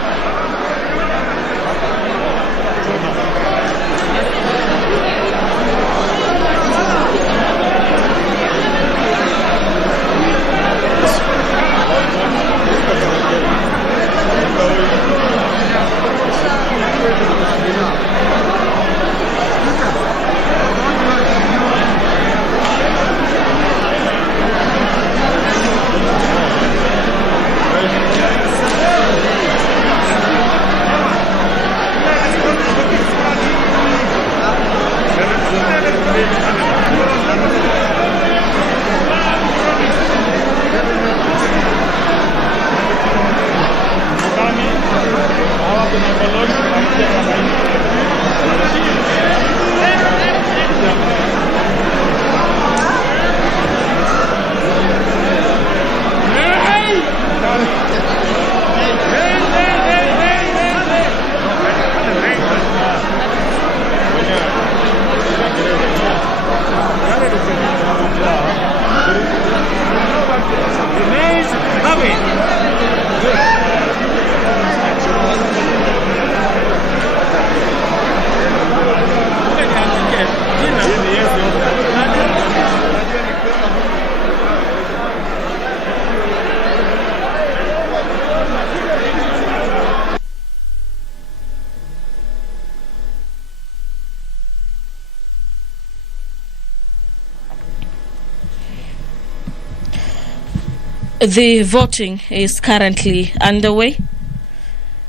The voting is currently underway.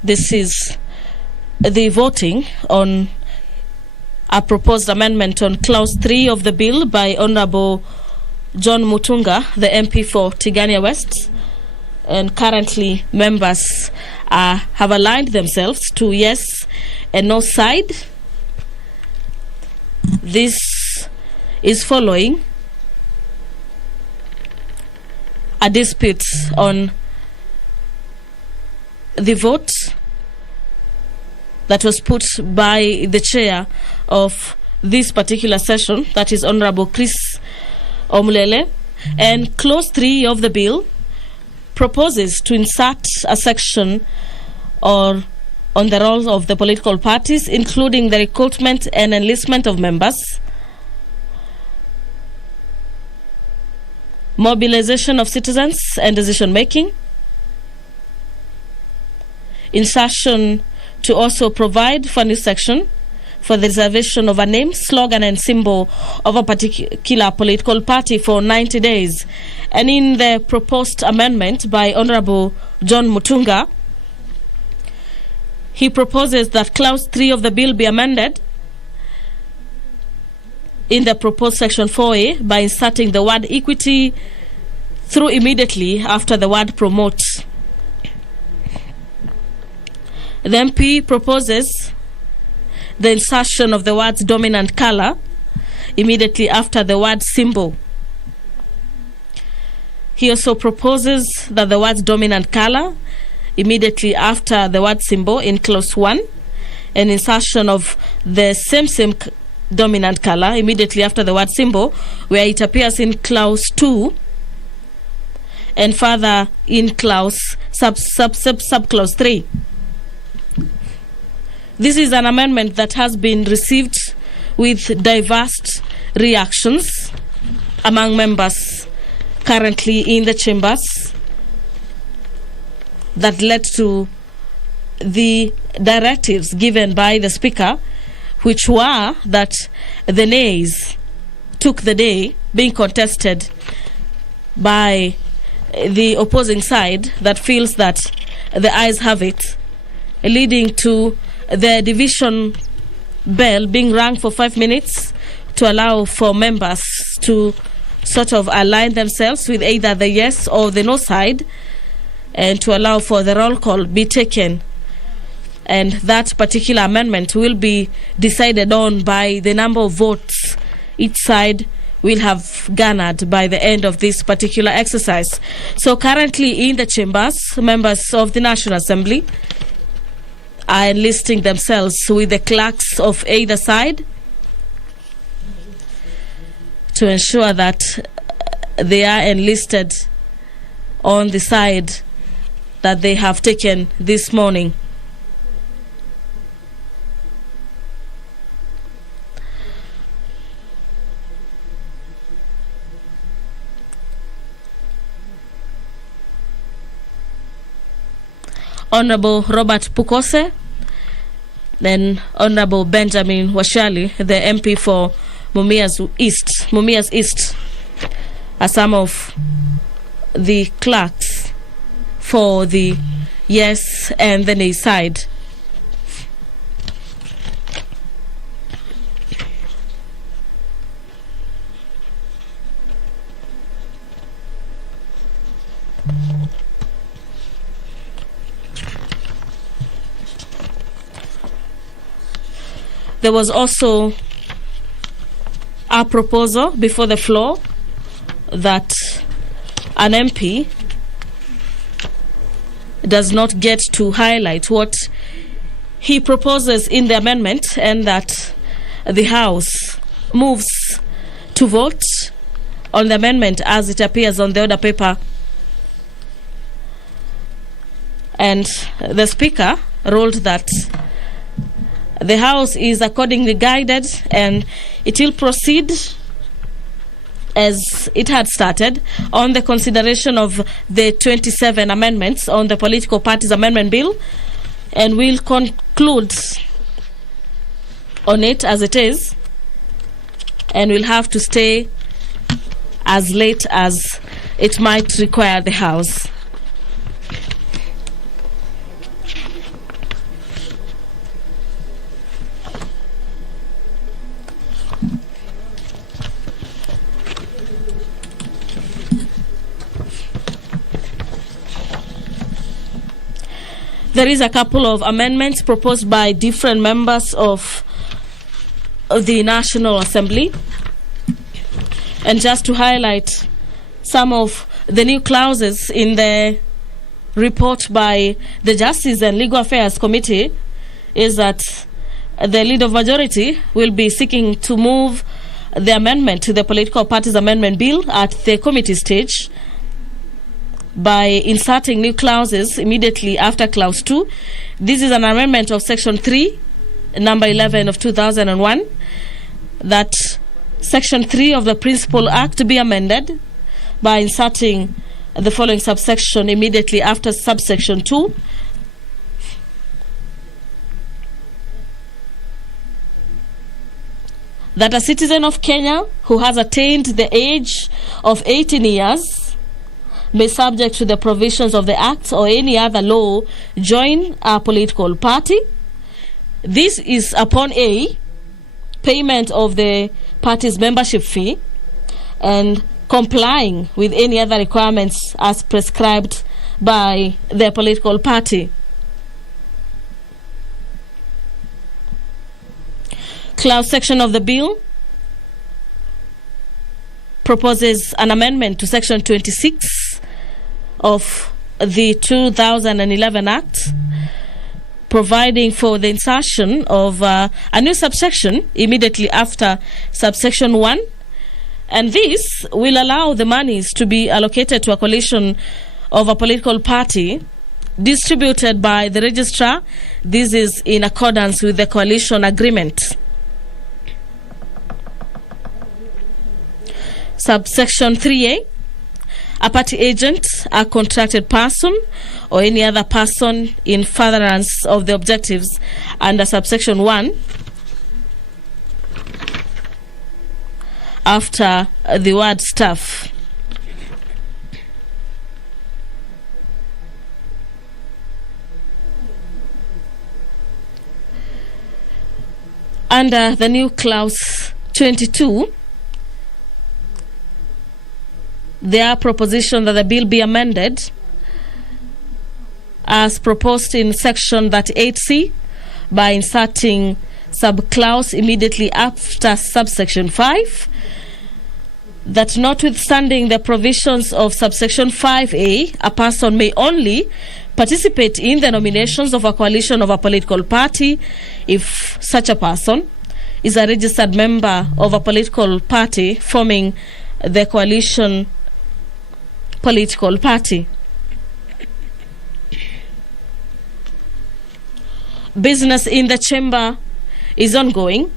This is the voting on a proposed amendment on Clause 3 of the bill by Honorable John Mutunga, the MP for Tigania West. And currently, members have aligned themselves to yes and no side. This is following a dispute on the vote that was put by the chair of this particular session, that is Honorable Chris Omulele. And Clause 3 of the bill proposes to insert a section on the roles of the political parties, including the recruitment and enlistment of members, mobilization of citizens and decision making, insertion to also provide for a new section for the reservation of a name, slogan and symbol of a particular political party for 90 days. And in the proposed amendment by Honorable John Mutunga, he proposes that Clause 3 of the bill be amended in the proposed Section 4A by inserting the word equity through immediately after the word promote. The MP proposes the insertion of the words dominant color immediately after the word symbol. He also proposes that the words dominant color immediately after the word symbol in Clause 1, and insertion of the same dominant color immediately after the word symbol, where it appears in Clause 2 and further in Clause subclause 3. This is an amendment that has been received with diverse reactions among members currently in the chambers, that led to the directives given by the Speaker, which were that the nays took the day, being contested by the opposing side that feels that the ayes have it, leading to the division bell being rung for 5 minutes to allow for members to sort of align themselves with either the yes or the no side, and to allow for the roll call be taken. And that particular amendment will be decided on by the number of votes each side will have garnered by the end of this particular exercise. So currently in the chambers, members of the National Assembly are enlisting themselves with the clerks of either side to ensure that they are enlisted on the side that they have taken this morning. Honorable Robert Pukose, then Honorable Benjamin Washali, the MP for Mumias East, are some of the clerks for the yes and the nay side. There was also a proposal before the floor that an MP does not get to highlight what he proposes in the amendment, and that the House moves to vote on the amendment as it appears on the order paper. And the Speaker ruled that the House is accordingly guided, and it will proceed as it had started on the consideration of the 27 amendments on the Political Parties Amendment Bill, and will conclude on it as it is, and will have to stay as late as it might require the House. There is a couple of amendments proposed by different members of the National Assembly. And just to highlight some of the new clauses in the report by the Justice and Legal Affairs Committee is that the Leader of Majority will be seeking to move the amendment to the Political Parties Amendment Bill at the committee stage by inserting new clauses immediately after Clause 2. This is an amendment of Section 3, number 11 of 2001, that Section 3 of the Principal Act be amended by inserting the following subsection immediately after subsection 2. That a citizen of Kenya who has attained the age of 18 years may, subject to the provisions of the Act or any other law, join a political party. This is upon A, payment of the party's membership fee and complying with any other requirements as prescribed by the political party. Clause section of the bill proposes an amendment to Section 26 of the 2011 Act, providing for the insertion of a new subsection immediately after subsection 1, and this will allow the monies to be allocated to a coalition of a political party distributed by the registrar. This is in accordance with the coalition agreement. Subsection 3A, a party agent, a contracted person, or any other person in furtherance of the objectives under subsection 1, after the word staff. Under the new clause 22, there are propositions that the bill be amended as proposed in section 38C by inserting subclause immediately after subsection 5, that notwithstanding the provisions of subsection 5A, a person may only participate in the nominations of a coalition of a political party if such a person is a registered member of a political party forming the coalition political party. Business in the chamber is ongoing,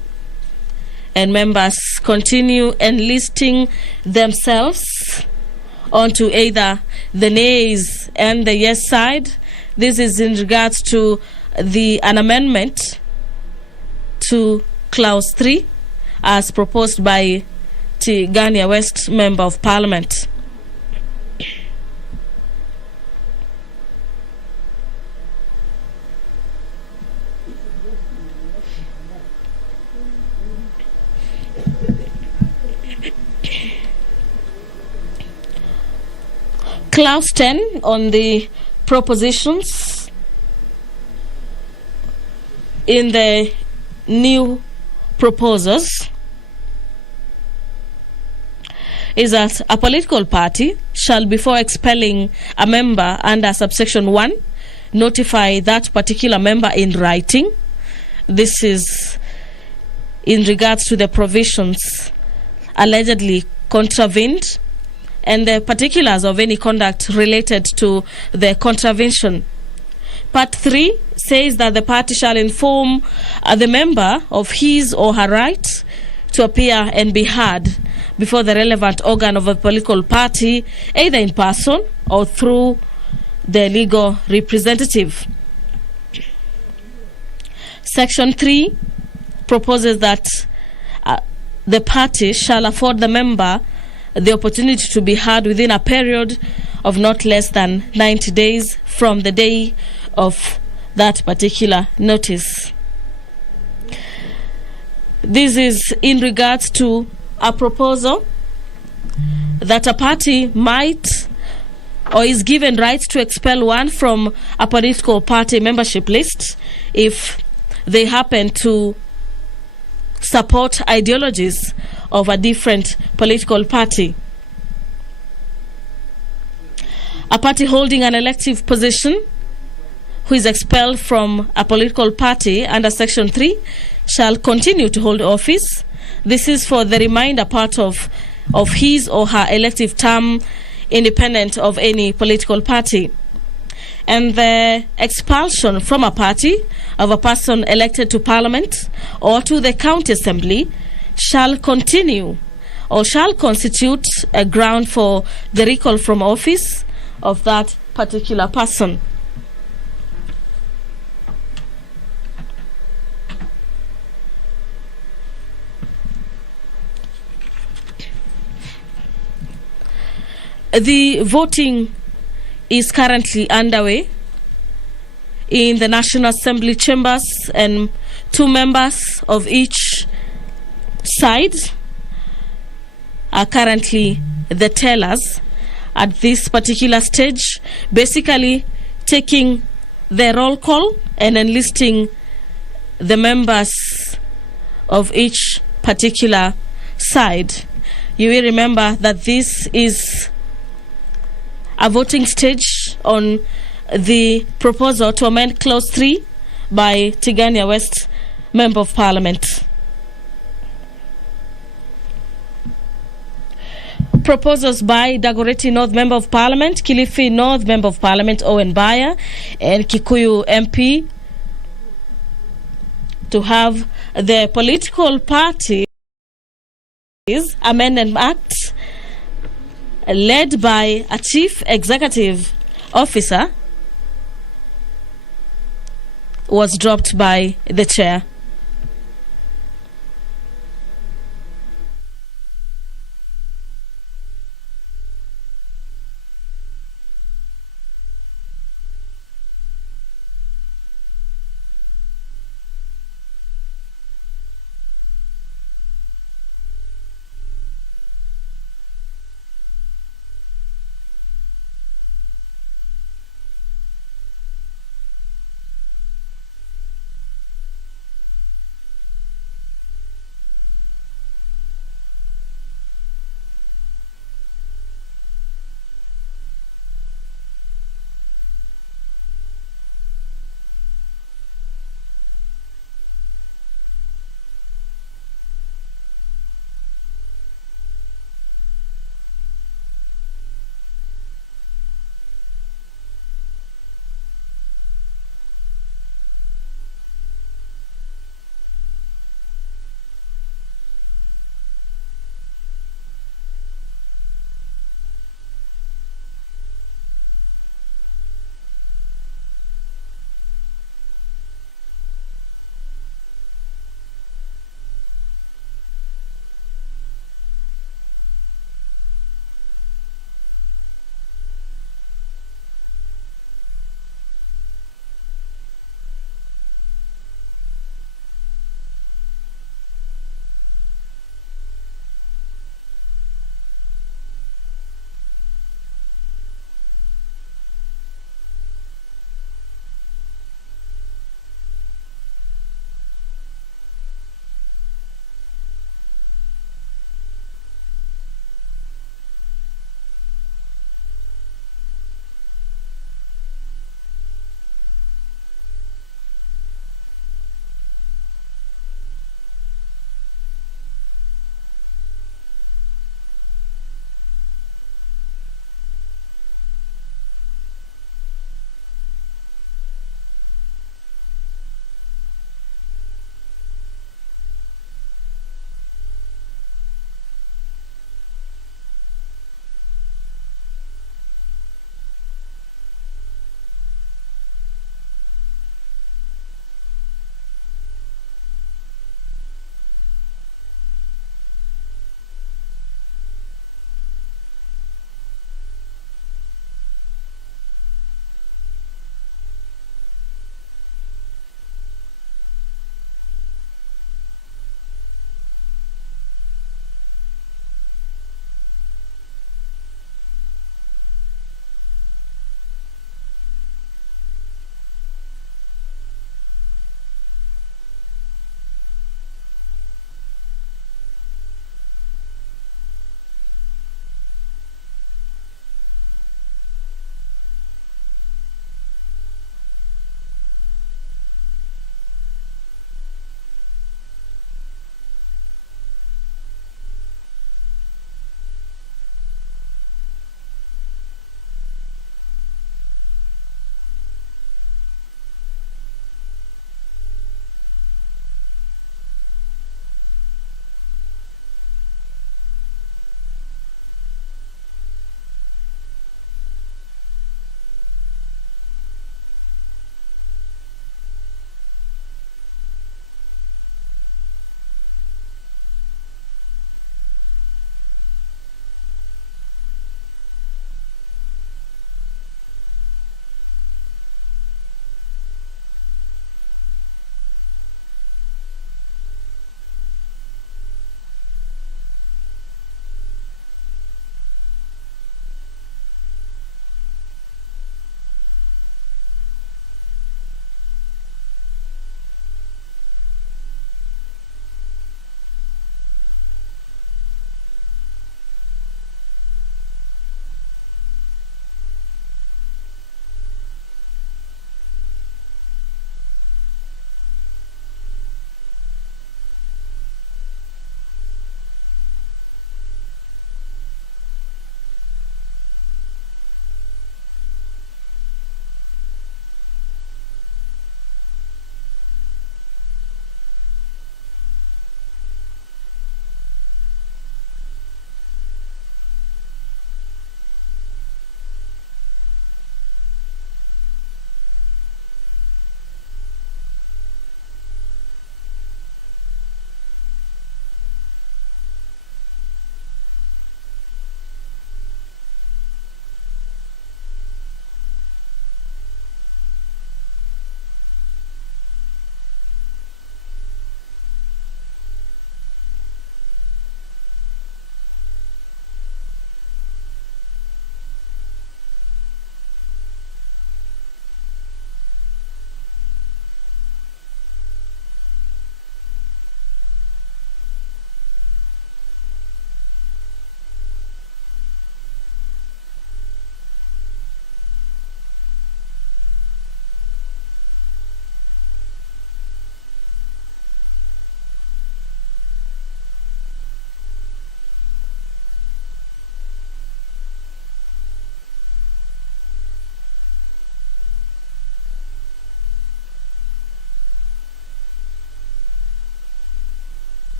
and members continue enlisting themselves onto either the nays and the yes side. This is in regards to an amendment to clause 3 as proposed by Tigania West Member of Parliament. Clause 10 on the propositions in the new proposals is that a political party shall, before expelling a member under subsection 1, notify that particular member in writing. This is in regards to the provisions allegedly contravened and the particulars of any conduct related to the contravention. Part 3 says that the party shall inform the member of his or her right to appear and be heard before the relevant organ of a political party, either in person or through the legal representative. Section 3 proposes that the party shall afford the member the opportunity to be heard within a period of not less than 90 days from the day of that particular notice. This is in regards to a proposal that a party might or is given rights to expel one from a political party membership list if they happen to support ideologies of a different political party. A party holding an elective position who is expelled from a political party under Section 3 shall continue to hold office. This is for the remainder part of his or her elective term, independent of any political party. And the expulsion from a party of a person elected to Parliament or to the County Assembly shall continue or shall constitute a ground for the recall from office of that particular person. The voting is currently underway in the National Assembly chambers, and 2 members of each side are currently the tellers at this particular stage, basically taking the roll call and enlisting the members of each particular side. You will remember that this is a voting stage on the proposal to amend Clause 3 by Tigania West Member of Parliament. Proposals by Dagoretti North Member of Parliament, Kilifi North Member of Parliament Owen Baya, and Kikuyu MP to have the political parties Amendment Act led by a chief executive officer was dropped by the chair.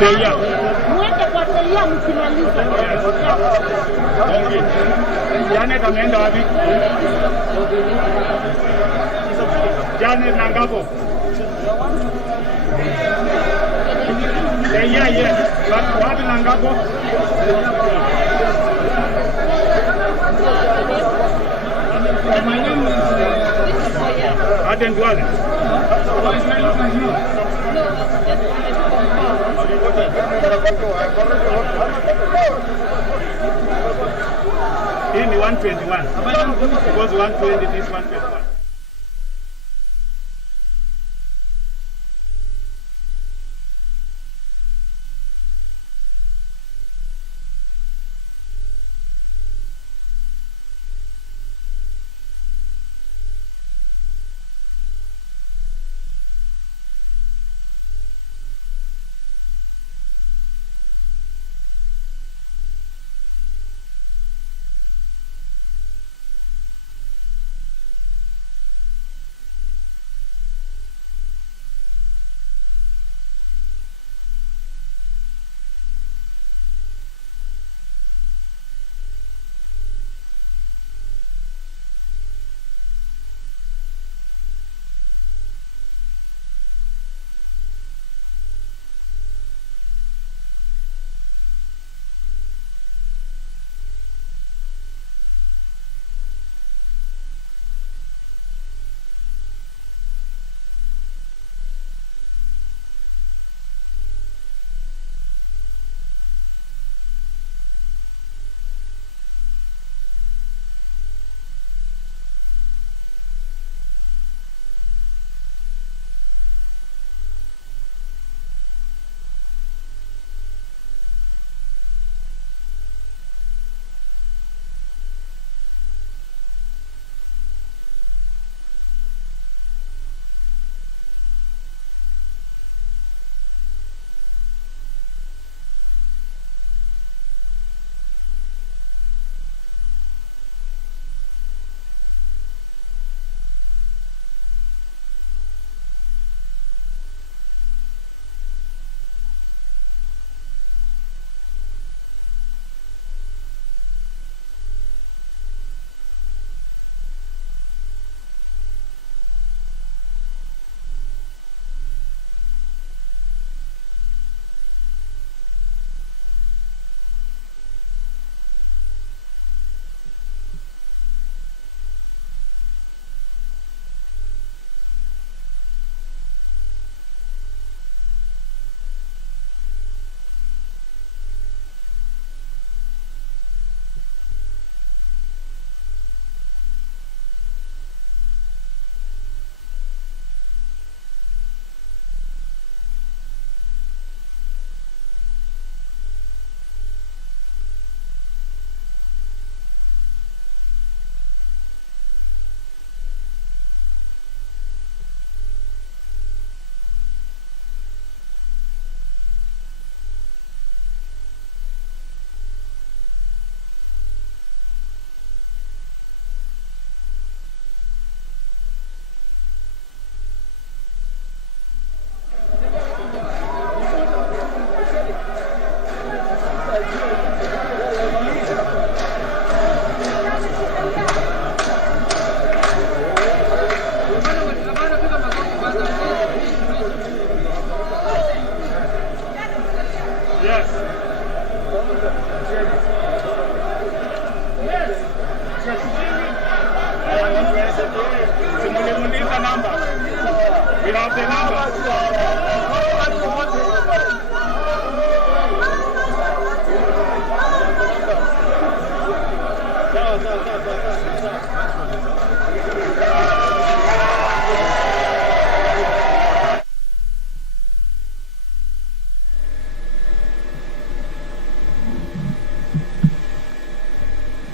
Mwende kwa teia msimalize. Janet ameenda wapi? Janet na Ngabo. Yeah. Wapi na Ngabo? My name is Aden Duale. Hii ni 121. Because 120 this 121.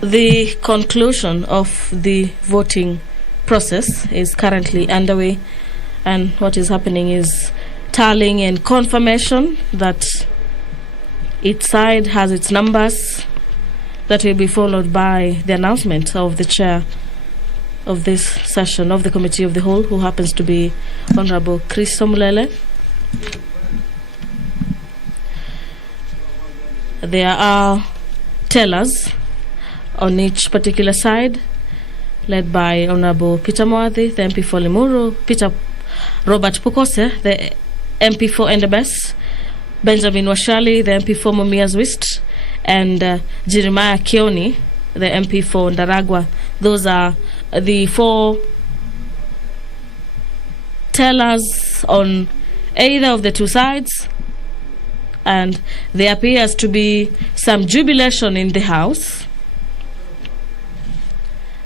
The conclusion of the voting process is currently underway, and what is happening is tallying and confirmation that each side has its numbers. That will be followed by the announcement of the chair of this session of the Committee of the Whole, who happens to be Honorable Chris Somulele. There are tellers on each particular side, led by Honorable Peter Mwathi, the MP for Limuru, Robert Pukose, the MP for Endebess, Benjamin Washali, the MP for Mumias West, and Jeremiah Kioni, the MP for Ndaragwa. Those are the 4 tellers on either of the 2 sides, and there appears to be some jubilation in the House,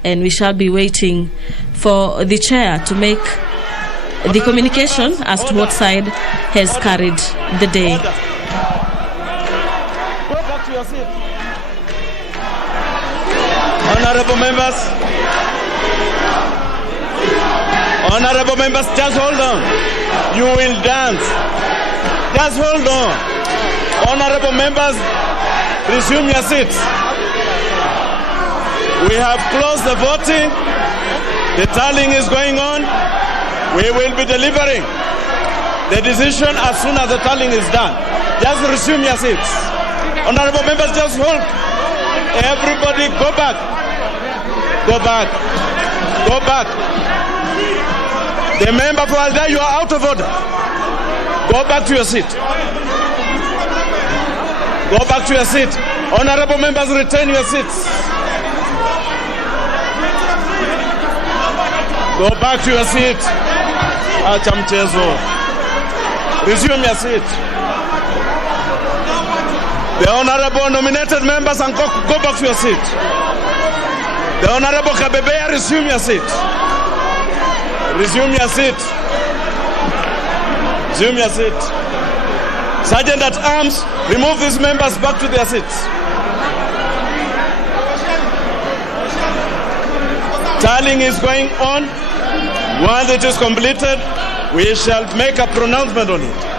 and we shall be waiting for the chair to make the communication as to what side has carried the day. Go back to your seat. Honorable members, just hold on. You will dance. Just hold on. Honorable members, resume your seats. We have closed the voting. The tallying is going on. We will be delivering the decision as soon as the tallying is done. Just resume your seats. Honorable members, just hold. Everybody go back. Go back. Go back. The member for Alda, you are out of order. Go back to your seat. Go back to your seat. Honorable members, retain your seats. Go back to your seat. Acha mchezo. Resume your seat. The honorable nominated members and go back to your seat. The honorable Kabebea, resume your seat. Resume your seat. Resume your seat. Sergeant at Arms, remove these members back to their seats. Tallying is going on. Once it is completed, we shall make a pronouncement on it.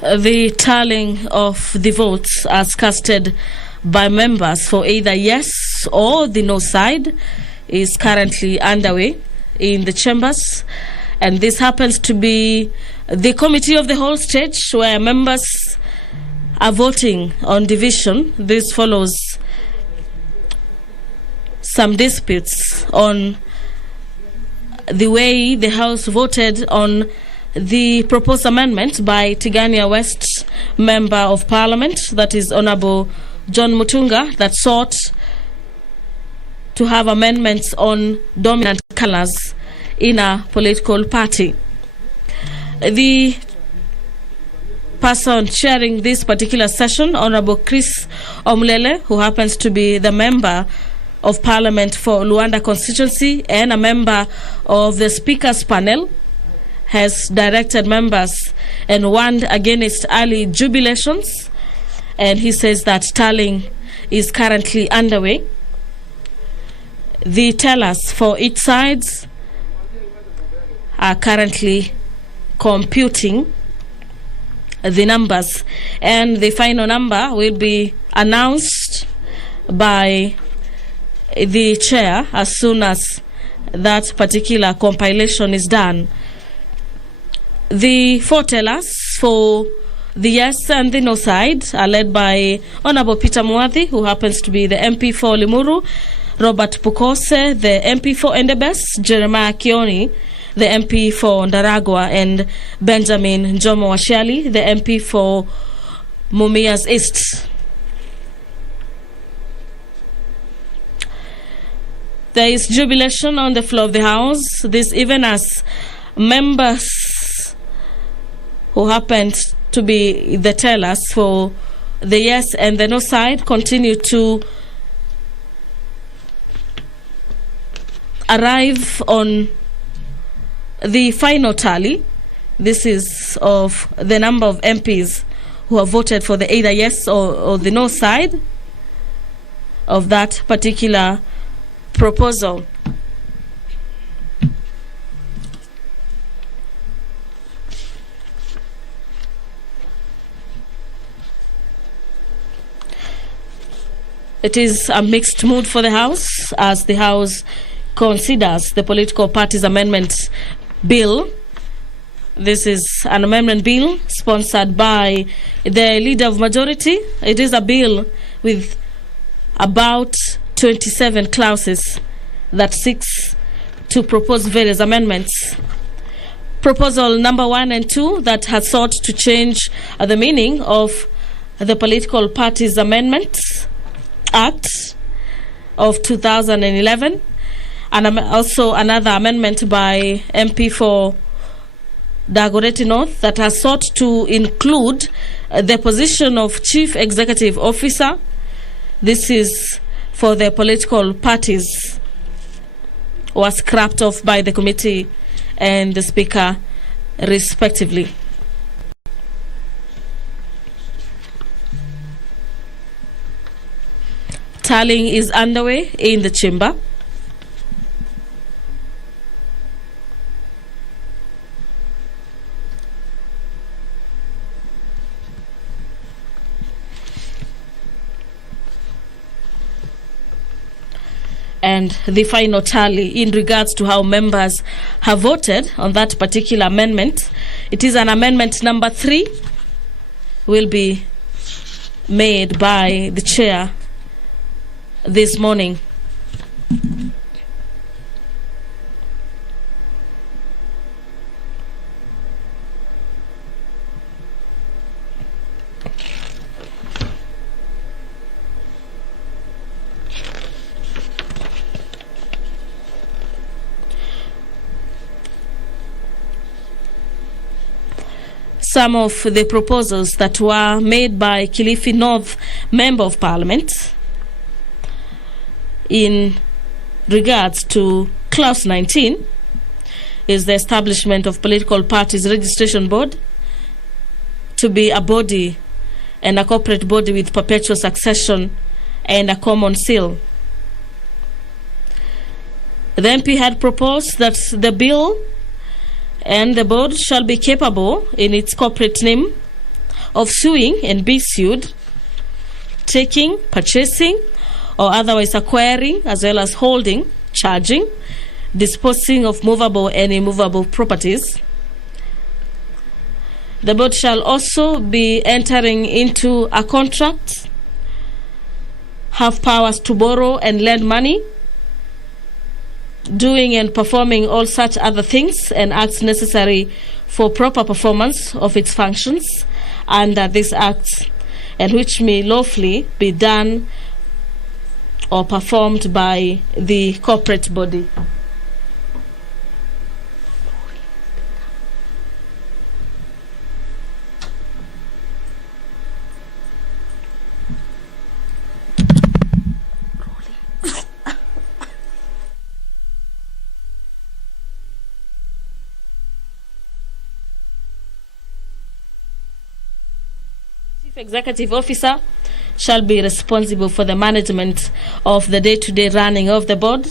The tallying of the votes as casted by members for either yes or the no side is currently underway in the chambers, and this happens to be the committee of the whole stage where members are voting on division. This follows some disputes on the way the House voted on the proposed amendment by Tigania West Member of Parliament, that is Honorable John Mutunga, that sought to have amendments on dominant colours in a political party. The person chairing this particular session, Honorable Chris Omlele, who happens to be the Member of Parliament for Luanda constituency and a member of the Speaker's panel, has directed members and warned against early jubilations, and he says that tallying is currently underway. The tellers for each side are currently computing the numbers, and the final number will be announced by the chair as soon as that particular compilation is done. The 4 tellers for the yes and the no side are led by Honorable Peter Mwathi, who happens to be the MP for Limuru, Robert Pukose, the MP for Endebess, Jeremiah Kioni, the MP for Ndaragwa, and Benjamin Njomo Washali, the MP for Mumias East. There is jubilation on the floor of the House, this even as members who happened to be the tellers for the yes and the no side continue to arrive on the final tally. This is of the number of MPs who have voted for the either yes or the no side of that particular proposal. It is a mixed mood for the House as the House considers the political parties amendment bill. This is an amendment bill sponsored by the leader of majority. It is a bill with about 27 clauses that seeks to propose various amendments. Proposal number 1 and 2 that has sought to change the meaning of the Political Parties Amendments Act of 2011, and also another amendment by MP for Dagoretti North that has sought to include the position of Chief Executive Officer. This is for the political parties, was scrapped off by the committee and the Speaker respectively. Tallying is underway in the chamber. And the final tally in regards to how members have voted on that particular amendment. It is an amendment number 3 will be made by the chair this morning. Some of the proposals that were made by Kilifi North Member of Parliament in regards to Clause 19 is the establishment of Political Parties Registration Board to be a body and a corporate body with perpetual succession and a common seal. The MP had proposed that the bill and the board shall be capable in its corporate name of suing and be sued, taking, purchasing, or otherwise acquiring, as well as holding, charging, disposing of movable and immovable properties. The board shall also be entering into a contract, have powers to borrow and lend money, doing and performing all such other things and acts necessary for proper performance of its functions under this act, and which may lawfully be done or performed by the corporate body. Executive Officer shall be responsible for the management of the day-to-day running of the board,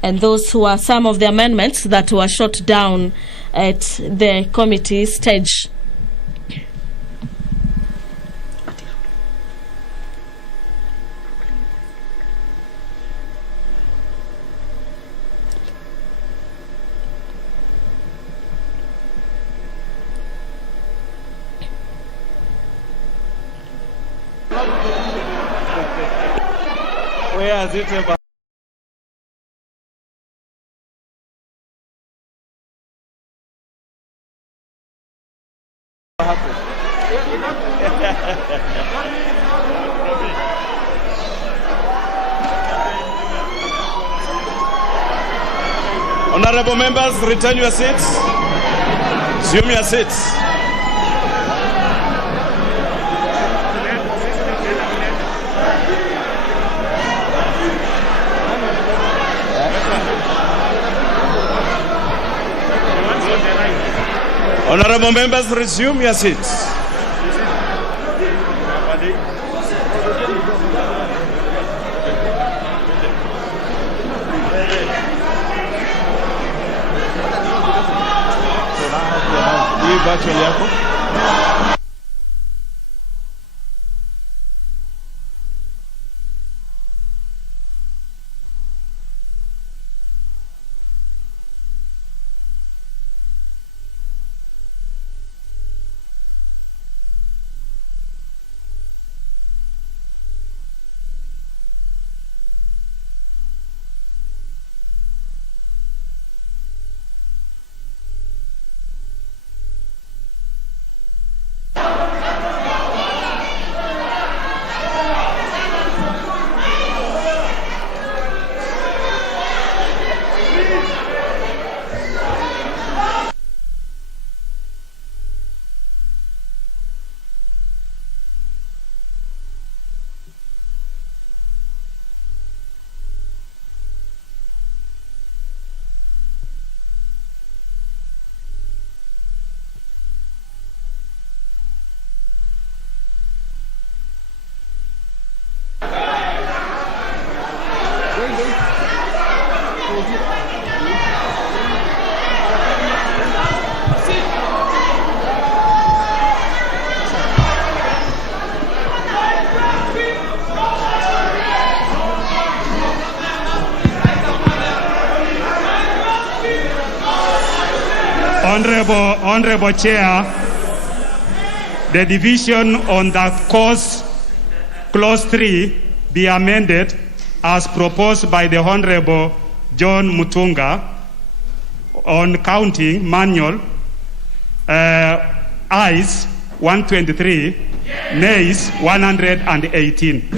and those who are some of the amendments that were shot down at the committee stage. Where is it? hapo. Honorable members, return your seats. Resume your seats. Honorable members, resume your seats. Virtual yako. Honorable Chair, the division on the cause clause 3 be amended as proposed by the Honorable John Mutunga on counting manual ayes 123, nays 118.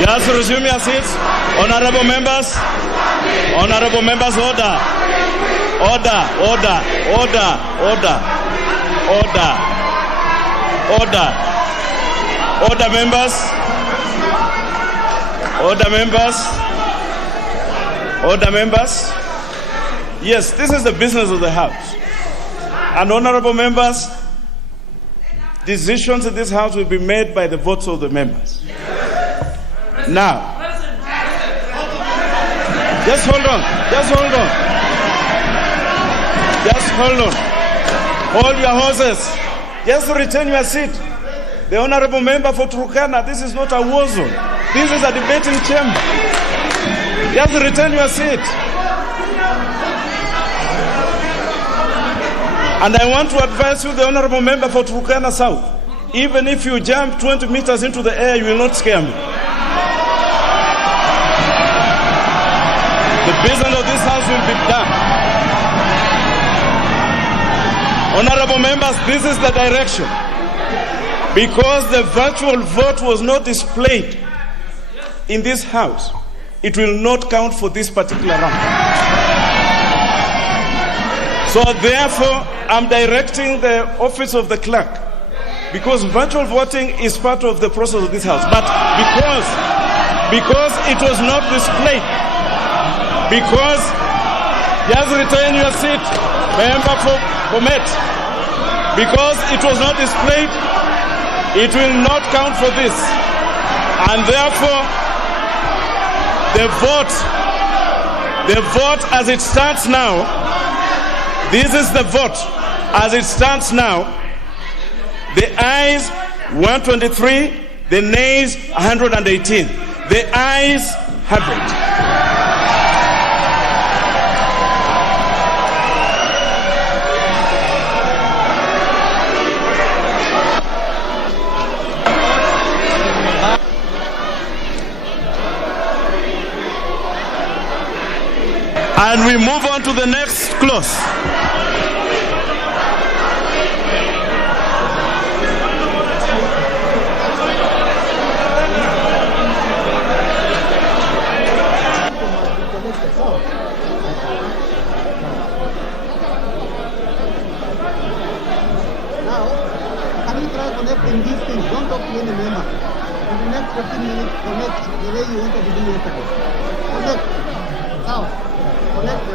Just resume your seats. Honorable members, order. Order, members. Yes, this is the business of the House. And honorable members, decisions in this House will be made by the votes of the members. Now, just hold on. Hold your horses. Just return your seat. The honorable member for Turkana, this is not a war zone. This is a debating chamber. Just return your seat. And I want to advise you, the honorable member for Turkana South, even if you jump 20 meters into the air, you will not scare me. The business of this House will be done. Honorable members, this is the direction. Because the virtual vote was not displayed in this House, it will not count for this particular round. So therefore, I'm directing the office of the clerk, because virtual voting is part of the process of this House. But because it was not displayed, because just retain your seat, member for Met. Because it was not displayed, it will not count for this. And therefore, the vote as it stands now, this is the vote as it stands now. The ayes 123, the nays 118. The ayes have it. and we move on to the next clause. Connecting these things, don't talk to any member. In the next 15 minutes, connect the way you wanted to do yesterday. Connect. Now, connect the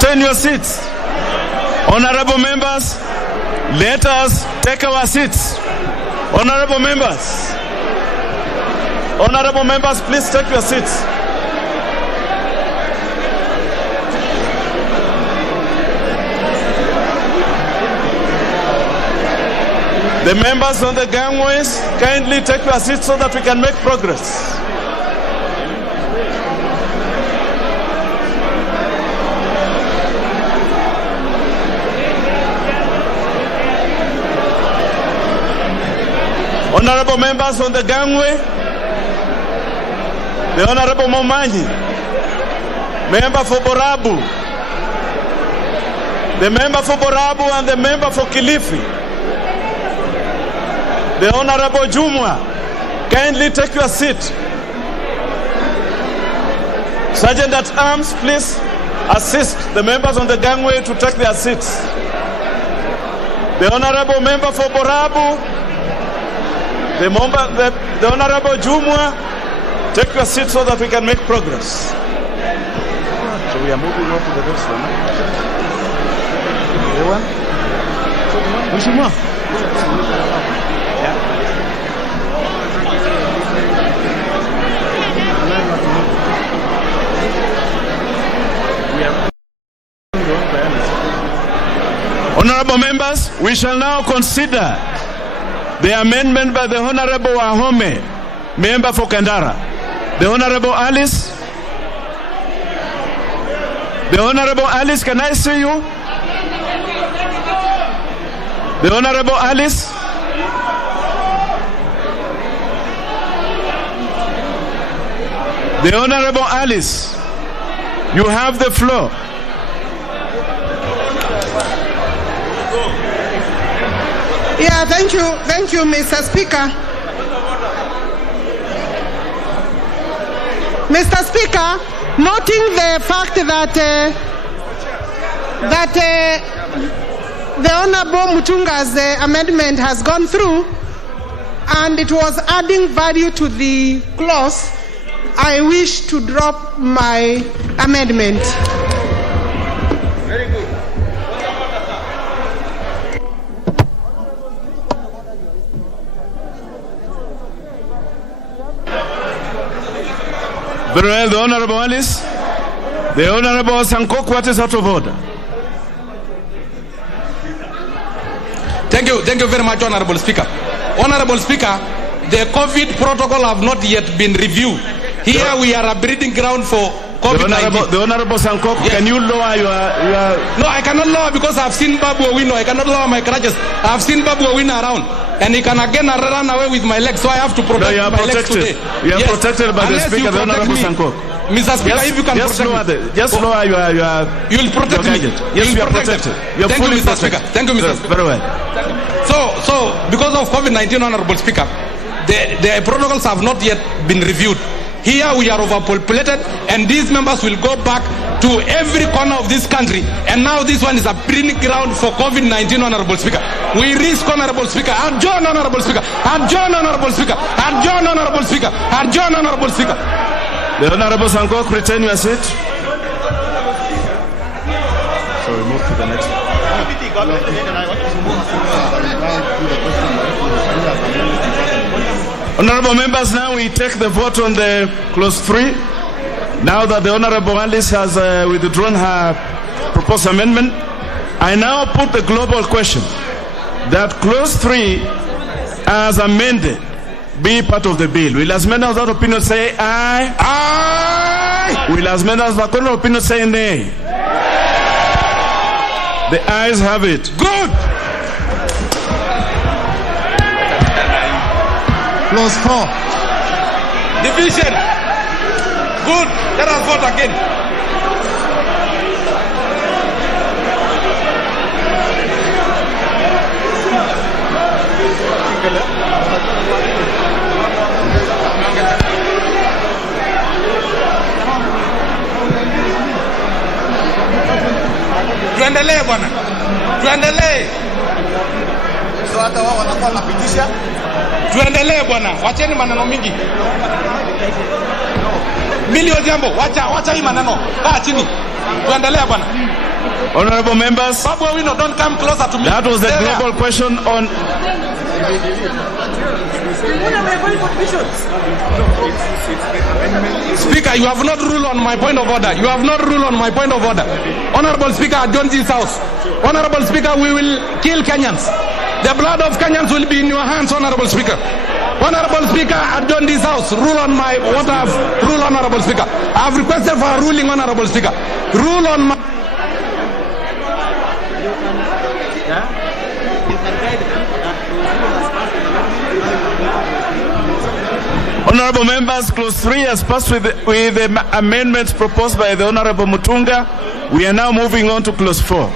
Turn your seats. Honorable members, let us take our seats. Honorable members, please take your seats. The members on the gangways, kindly take your seats so that we can make progress. Honorable members on the gangway, the Honorable Momanyi, member for Borabu, the member for Borabu and the member for Kilifi, the Honorable Jumwa, kindly take your seat. Sergeant at Arms, please assist the members on the gangway to take their seats. The Honorable member for Borabu, the Honorable Jumwa, take your seat so that we can make progress. So we are moving on to the next one. The one? Honorable members, we shall now consider the amendment by the Honorable Ahome, member for Kandara. The Honorable Alice. The Honorable Alice, can I see you? The Honorable Alice. The Honorable Alice, you have the floor. Yeah, thank you, Mr. Speaker. Mr. Speaker, noting the fact that the Honorable Mutunga's amendment has gone through and it was adding value to the clause, I wish to drop my amendment. Very good. Very well, the Honorable Alice. The Honorable Sankok, what is out of order? Thank you very much, Honorable Speaker. Honorable Speaker, the COVID protocol have not yet been reviewed. Here we are a breeding ground for COVID-19. The Honorable Sankok, yes. Can you lower your... No, I cannot lower because I've seen Babu Owino. I cannot lower my crutches. I've seen Babu Owino around. And he can again run away with my legs, so I have to protect my legs today. You are protected by the Speaker, the Honorable Sankok. Mr. Speaker, if you can protect me. Just lower your you will protect me. Yes, you are protected. You are fully protected. Thank you, Mr. Speaker. Very well. So, because of COVID-19, Honorable Speaker, the protocols have not yet been reviewed. Here we are overpopulated, and these members will go back to every corner of this country. And now this one is a breeding ground for COVID-19, Honorable Speaker. We risk, Honorable Speaker. Adjourn, Honorable Speaker. Adjourn, Honorable Speaker. Adjourn, Honorable Speaker. Adjourn, Honorable Speaker. The Honorable Sankok, retain your seat. So we move to the next. Honorable members, now we take the vote on the clause 3. Now that the Honorable Alice has withdrawn her proposed amendment, I now put the global question that clause 3 as amended be part of the bill. Will as many of that opinion say aye? Aye! Will as many of that opinion say nay? The ayes have it. Good! Clause 4. Division. Good. Let us vote again. Tuendelee bwana. Tuendelee. So hata wao watakuwa wanapitisha. Tuendelee bwana. Wacheni maneno mingi. Milio jambo. Wacha hii maneno. Kaa chini. Tuendelee bwana. Honorable members, Babu Owino, don't come closer to me. That was the global question on... Speaker, you have not ruled on my point of order. You have not ruled on my point of order. Honorable Speaker, I don't this house. Honorable Speaker, we will kill Kenyans. The blood of Kenyans will be in your hands, Honorable Speaker. Honorable Speaker, I don't this house. Rule on my what I have ruled, Honorable Speaker. I have requested for a ruling, Honorable Speaker. Rule on my... Honorable members, clause 3 has passed with the amendments proposed by the Honorable Mutunga. We are now moving on to clause 4.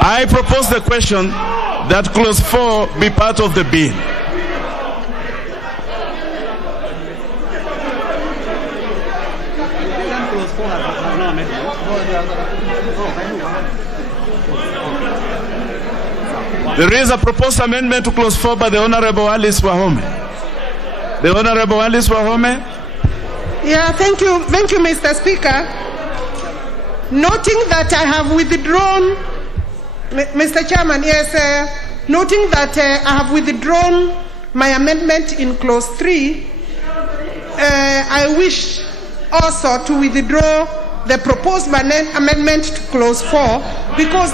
I propose the question that clause 4 be part of the bill. There is a proposed amendment to clause 4 by the Honorable Alice Wahome. The Honorable Alice Wahome. Yeah, thank you, Mr. Speaker. Noting that I have withdrawn, Mr. Chairman, yes, noting that I have withdrawn my amendment in clause 3, I wish also to withdraw the proposed amendment to clause 4 because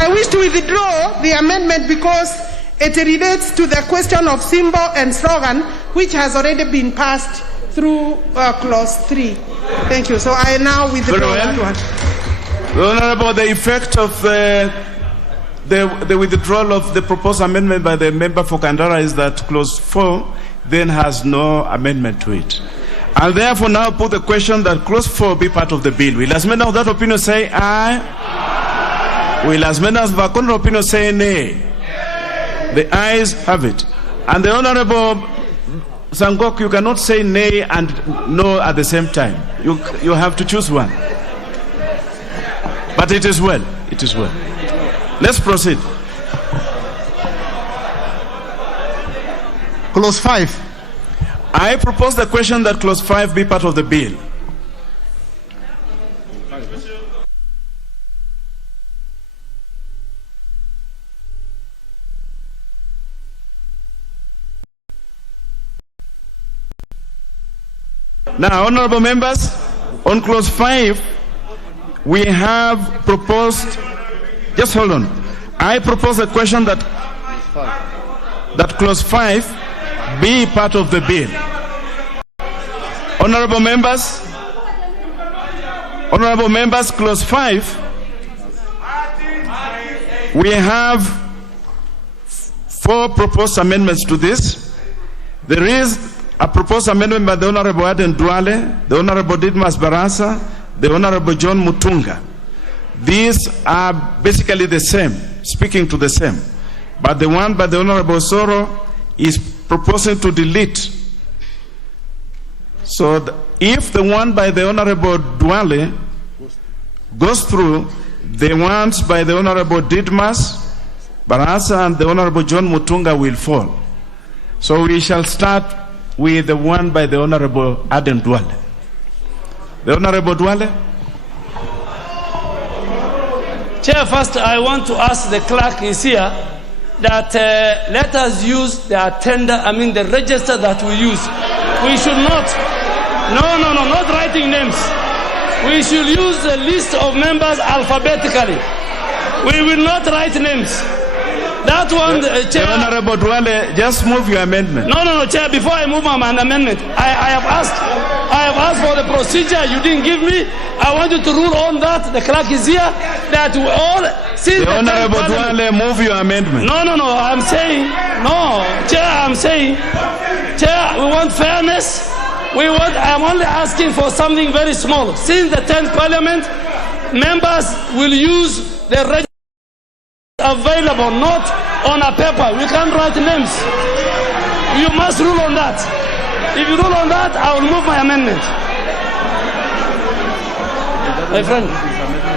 I wish to withdraw the amendment because it relates to the question of symbol and slogan, which has already been passed through clause 3. Thank you. So I now withdraw that one. Honorable, the effect of the withdrawal of the proposed amendment by the member for Kandara is that clause 4 then has no amendment to it. And therefore now put the question that clause 4 be part of the bill. Will as many of that opinion say aye? Will as many as the contrary opinion say nay? The ayes have it. And the Honorable Sangok, you cannot say nay and no at the same time. You have to choose one. But it is well. It is well. Let's proceed. Clause 5. I propose the question that clause 5 be part of the bill. Now, honorable members, on clause 5, we have proposed, just hold on. I propose a question that clause 5 be part of the bill. Honorable members, clause 5, we have 4 proposed amendments to this. There is a proposed amendment by the Honorable Aden Duale, the Honorable Didmas Barasa, the Honorable John Mutunga. These are basically the same, speaking to the same. But the one by the Honorable Soro is proposing to delete. So if the one by the Honorable Duale goes through, the ones by the Honorable Didmas Barasa and the Honorable John Mutunga will fall. So we shall start with the one by the Honorable Aden Duale. The Honorable Duale. Chair, first I want to ask the clerk is here that let us use the register that we use. We should not, not writing names. We should use the list of members alphabetically. We will not write names. That one, Chair. The Honorable Duale, just move your amendment. No, Chair. Before I move my amendment, I have asked for the procedure you didn't give me. I want you to rule on that. The clerk is here. that we all, since the Honorable Duale, move your amendment. No, I'm saying, no, Chair, I'm saying, Chair, we want fairness. I'm only asking for something very small. Since the 10th Parliament, members will use the register available, not on a paper. We can't write names. You must rule on that. If you rule on that, I will move my amendment. My friend,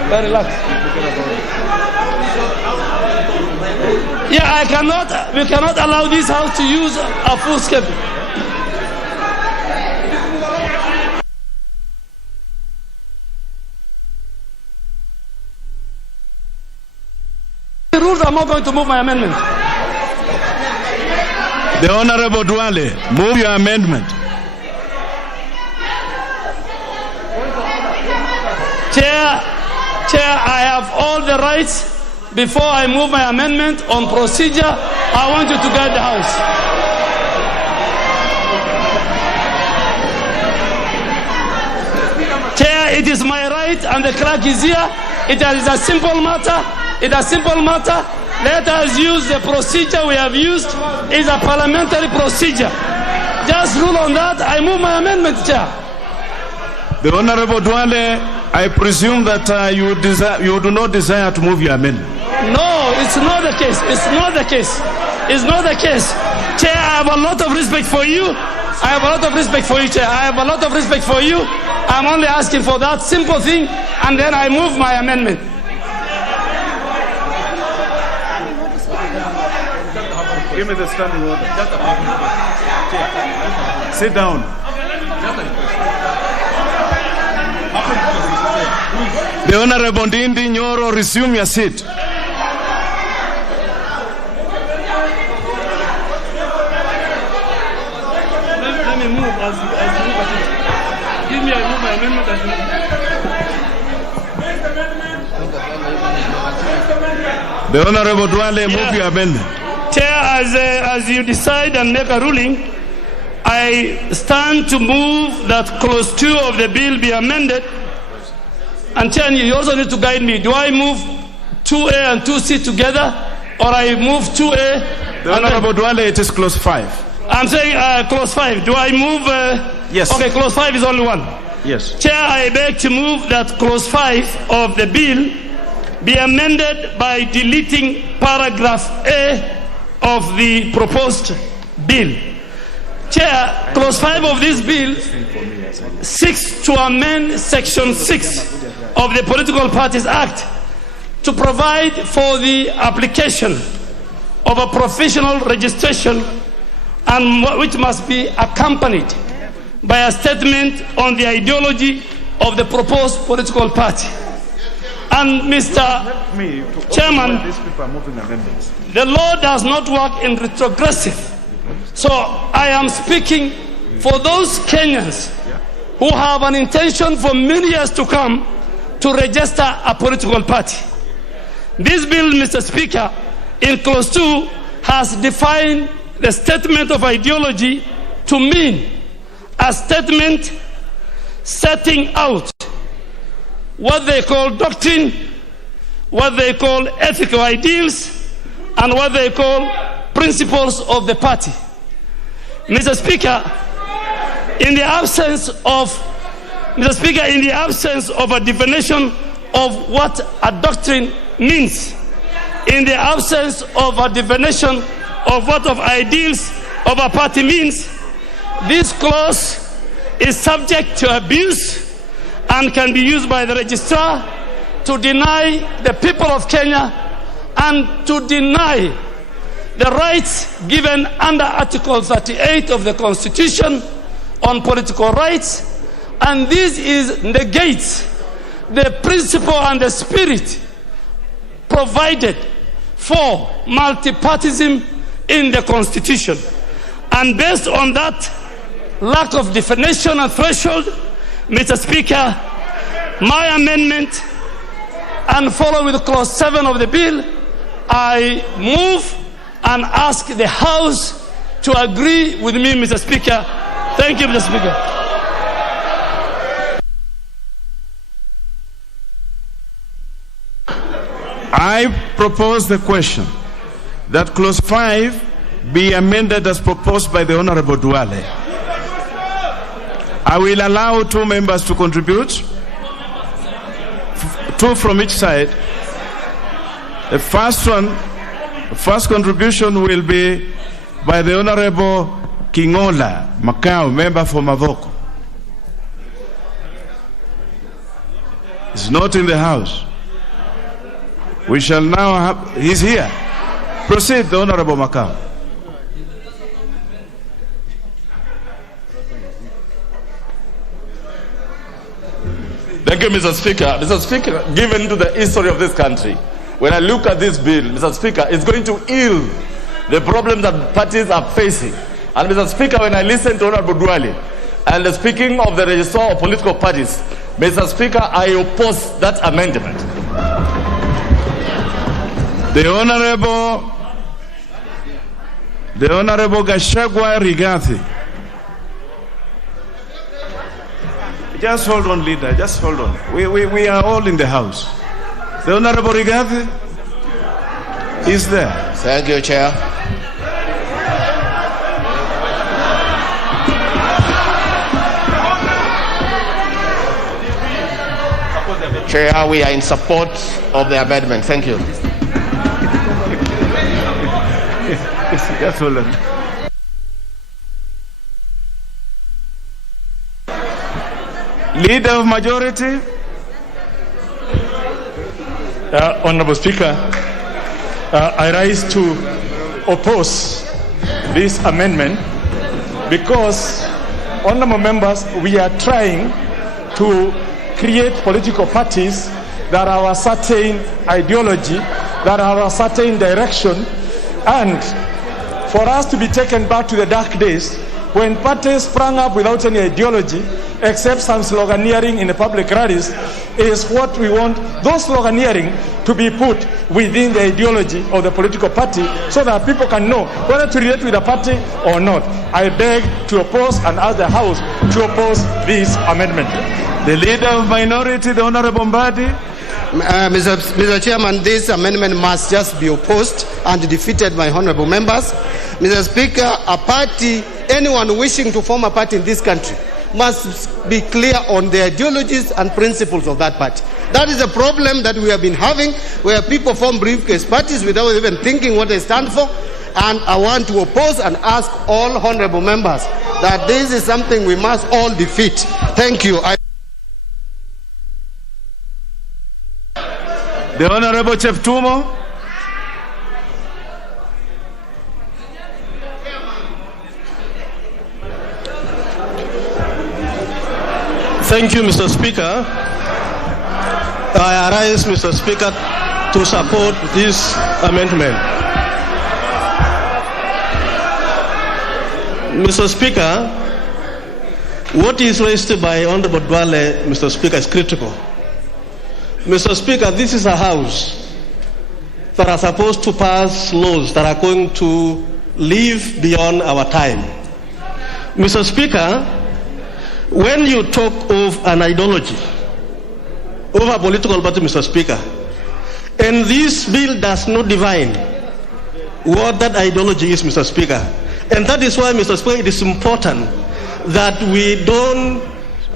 very relaxed. Yeah, we cannot allow this house to use a full schedule. The rules, I'm not going to move my amendment. The Honorable Duale, move your amendment. Chair, I have all the rights. Before I move my amendment on procedure, I want you to guide the House. Chair, it is my right, and the clerk is here. It is a simple matter. Let us use the procedure we have used. It's a parliamentary procedure. Just rule on that. I move my amendment, Chair. The Honorable Duale, I presume that you do not desire to move your amendment. No, it's not the case. It's not the case. Chair, I have a lot of respect for you. Chair. I have a lot of respect for you. I'm only asking for that simple thing, and then I move my amendment. Give me the standing order. Sit down. The Honorable Ndindi Nyoro, resume your seat. Let me move as you move at it. Give me a move my amendment as you move. The Honorable Duale, move your amendment. Chair, as you decide and make a ruling, I stand to move that clause 2 of the bill be amended. And Chair, you also need to guide me. Do I move 2A and 2C together, or I move 2A? The Honorable Duale, it is clause 5. I'm saying clause 5. Do I move? Yes. Okay, clause 5 is only one. Yes. Chair, I beg to move that clause 5 of the bill be amended by deleting paragraph A of the proposed bill. Chair, clause 5 of this bill seeks to amend section 6 of the Political Parties Act to provide for the application of a professional registration, and which must be accompanied by a statement on the ideology of the proposed political party. And Mr. Chairman, the law does not work in retrogressive. So I am speaking for those Kenyans who have an intention for many years to come to register a political party. This bill, Mr. Speaker, in clause 2 has defined the statement of ideology to mean a statement setting out what they call doctrine, what they call ethical ideals, and what they call principles of the party. Mr. Speaker, in the absence of a definition of what a doctrine means, in the absence of a definition of what of ideals of a party means, this clause is subject to abuse and can be used by the registrar to deny the people of Kenya and to deny the rights given under Article 38 of the Constitution on political rights, and this negates the principle and the spirit provided for multipartism in the Constitution. And based on that lack of definition and threshold, Mr. Speaker, my amendment, and follow with clause 7 of the bill, I move and ask the House to agree with me, Mr. Speaker. Thank you, Mr. Speaker. I propose the question that clause 5 be amended as proposed by the Honorable Duale. I will allow 2 members to contribute, 2 from each side. The first contribution will be by the Honorable Kingola Macau, member for Mavoko. He's not in the house. We shall now have, he's here. Proceed, the Honorable Macau. Thank you, Mr. Speaker. Mr. Speaker, given to the history of this country, when I look at this bill, Mr. Speaker, it's going to heal the problems that parties are facing. And Mr. Speaker, when I listen to Honorable Duale and speaking of the registrar of political parties, Mr. Speaker, I oppose that amendment. The Honorable Gachagua Rigathi. Just hold on, leader. Just hold on. We are all in the house. The Honorable Rigathi is there. Thank you, Chair. Chair, we are in support of the amendment. Thank you. Just hold on. Leader of majority. Honorable Speaker, I rise to oppose this amendment because, honorable members, we are trying to create political parties that have a certain ideology, that have a certain direction, and for us to be taken back to the dark days when parties sprang up without any ideology except some sloganeering in the public rallies is what we want those sloganeering to be put within the ideology of the political party so that people can know whether to relate with the party or not. I beg to oppose and ask the House to oppose this amendment. The Leader of Minority, the Honorable Mbadi. Mr. Chairman, this amendment must just be opposed and defeated by honorable members. Mr. Speaker, a party, anyone wishing to form a party in this country must be clear on the ideologies and principles of that party. That is a problem that we have been having, where people form briefcase parties without even thinking what they stand for. And I want to oppose and ask all honorable members that this is something we must all defeat. Thank you. The Honorable Cheptumo. Thank you, Mr. Speaker. I arise, Mr. Speaker, to support this amendment. Mr. Speaker, what is raised by Honorable Duale, Mr. Speaker, is critical. Mr. Speaker, this is a house that are supposed to pass laws that are going to live beyond our time. Mr. Speaker, when you talk of an ideology, of a political party, Mr. Speaker, and this bill does not define what that ideology is, Mr. Speaker, and that is why, Mr. Speaker, it is important that we don't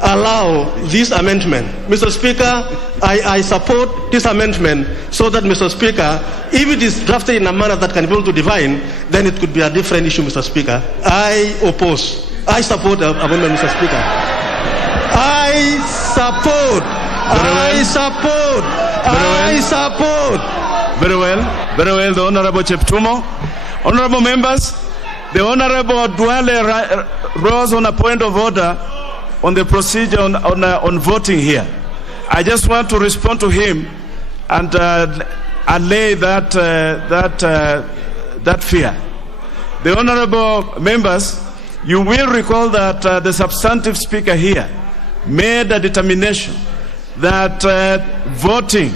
allow this amendment. Mr. Speaker, I support this amendment so that, Mr. Speaker, if it is drafted in a manner that can be able to define, then it could be a different issue, Mr. Speaker. I support the amendment, Mr. Speaker. I support. Very well, the Honorable Cheptumo. Honorable members, the Honorable Duale rose on a point of order on the procedure on voting here. I just want to respond to him and allay that fear. The honorable members, you will recall that the substantive speaker here made a determination that voting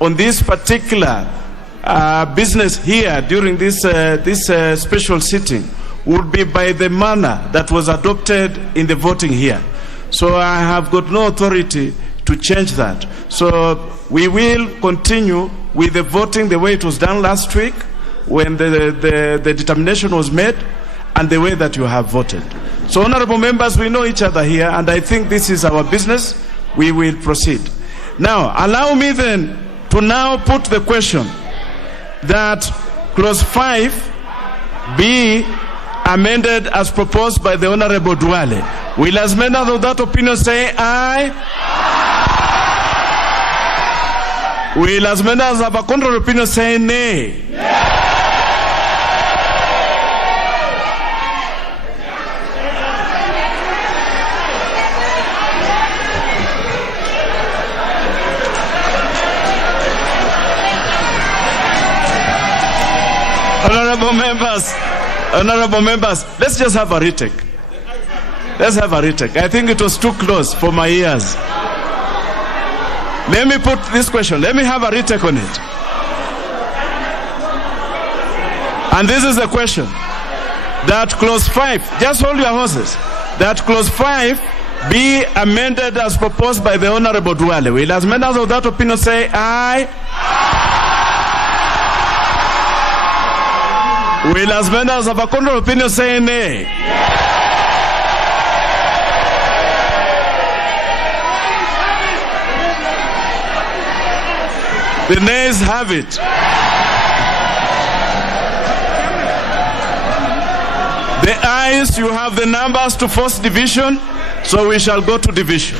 on this particular business here during this special sitting would be by the manner that was adopted in the voting here. So I have got no authority to change that. So we will continue with the voting the way it was done last week when the determination was made and the way that you have voted. So honorable members, we know each other here, and I think this is our business. We will proceed. Now, allow me then to now put the question that clause 5 be amended as proposed by the Honorable Duale. Will as many of that opinion say aye? Will as many as have a contrary opinion say nay? Honorable members, let's just have a retake. Let's have a retake. I think it was too close for my ears. Let me put this question. Let me have a retake on it. And this is the question. That clause 5, just hold your horses. That clause 5 be amended as proposed by the Honorable Duale. Will as members of that opinion say aye? Will as members of a contrary opinion say nay? The nays have it. The ayes, you have the numbers to force division, so we shall go to division.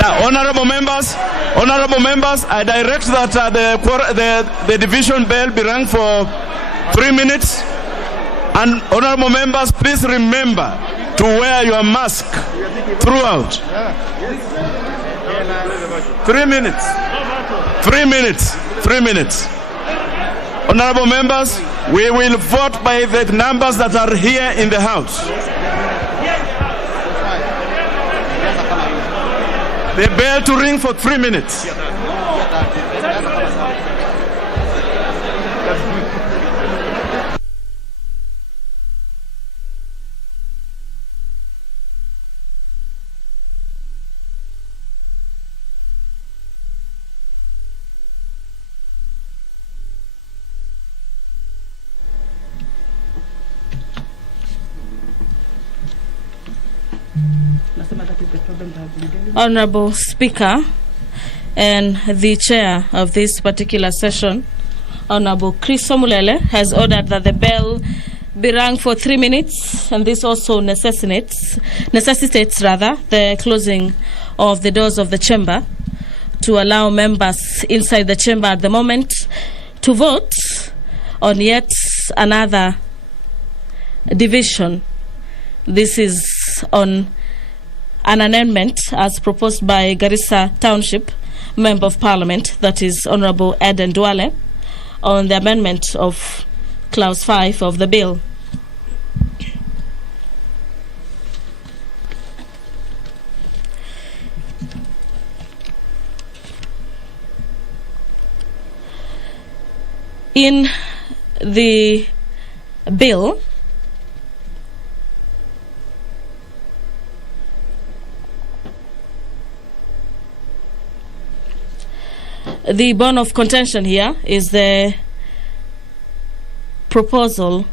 Now, honorable members, I direct that the division bell be rung for 3 minutes. And honorable members, please remember to wear your mask throughout. 3 minutes. 3 minutes. 3 minutes. Honorable members, we will vote by the numbers that are here in the House. The bell to ring for 3 minutes. Honorable Speaker and the chair of this particular session, Honorable Chris Omulele, has ordered that the bell be rung for 3 minutes, and this also necessitates the closing of the doors of the chamber to allow members inside the chamber at the moment to vote on yet another division. This is on an amendment as proposed by Garissa Township Member of Parliament, that is Honorable Eden Duale, on the amendment of Clause 5 of the bill. In the bill, the bone of contention here is the proposal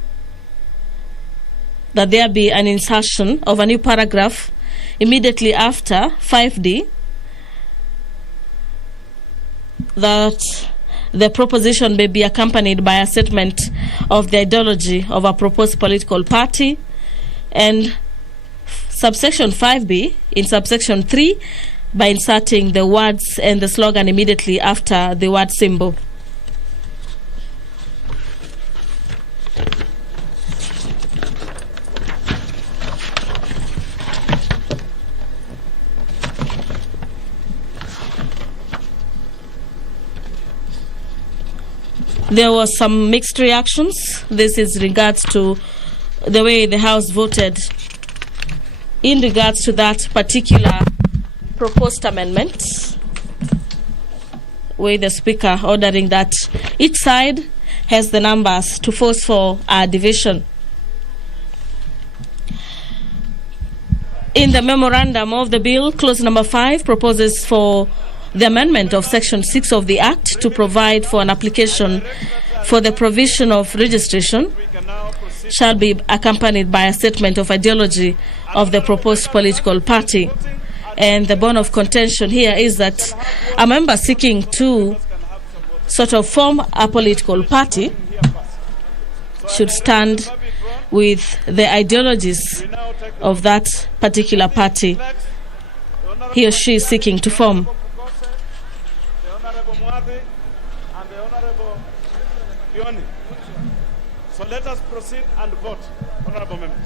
that there be an insertion of a new paragraph immediately after 5D, that the proposition may be accompanied by a statement of the ideology of a proposed political party, and subsection 5B in subsection 3 by inserting the words and the slogan immediately after the word symbol. There was some mixed reactions. This is regards to the way the House voted in regards to that particular proposed amendment, with the Speaker ordering that each side has the numbers to force for a division. In the memorandum of the bill, clause number 5 proposes for the amendment of section 6 of the Act to provide for an application for the provision of registration shall be accompanied by a statement of ideology of the proposed political party. And the bone of contention here is that a member seeking to sort of form a political party should stand with the ideologies of that particular party he or she is seeking to form. So let us proceed and vote, honorable members.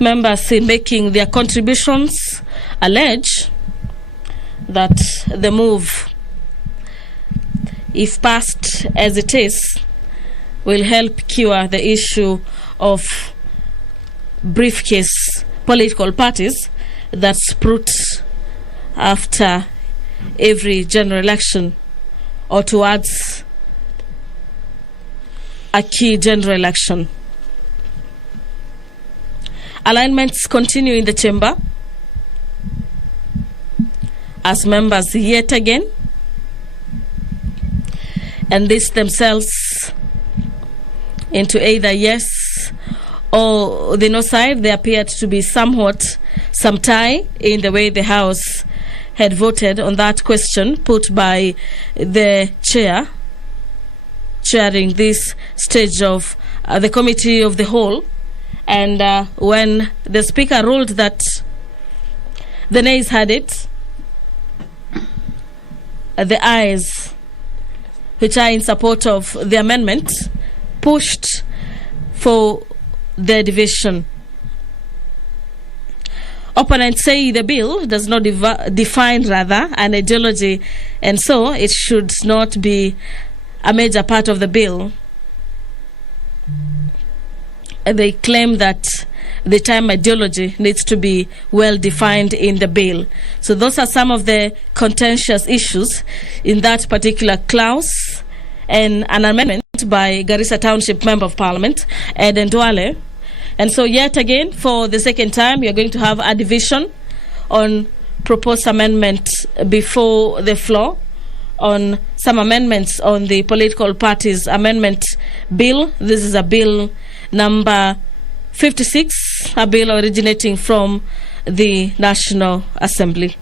Members in making their contributions allege that the move, if passed as it is, will help cure the issue of briefcase political parties that sprout after every general election or towards a key general election. Alignments continue in the chamber as members yet again enlist themselves into either yes or the no side. There appeared to be somewhat some tie in the way the House had voted on that question put by the chair chairing this stage of the committee of the whole. And when the speaker ruled that the nays had it, the ayes, which are in support of the amendment, pushed for the division. Opponents say the bill does not define an ideology, and so it should not be a major part of the bill. They claim that the term ideology needs to be well defined in the bill. So those are some of the contentious issues in that particular clause, and an amendment by Garissa Township Member of Parliament, Ed Ndwale. And so yet again, for the second time, you're going to have a division on proposed amendment before the floor on some amendments on the political parties amendment bill. This is a bill number 56, a bill originating from the National Assembly.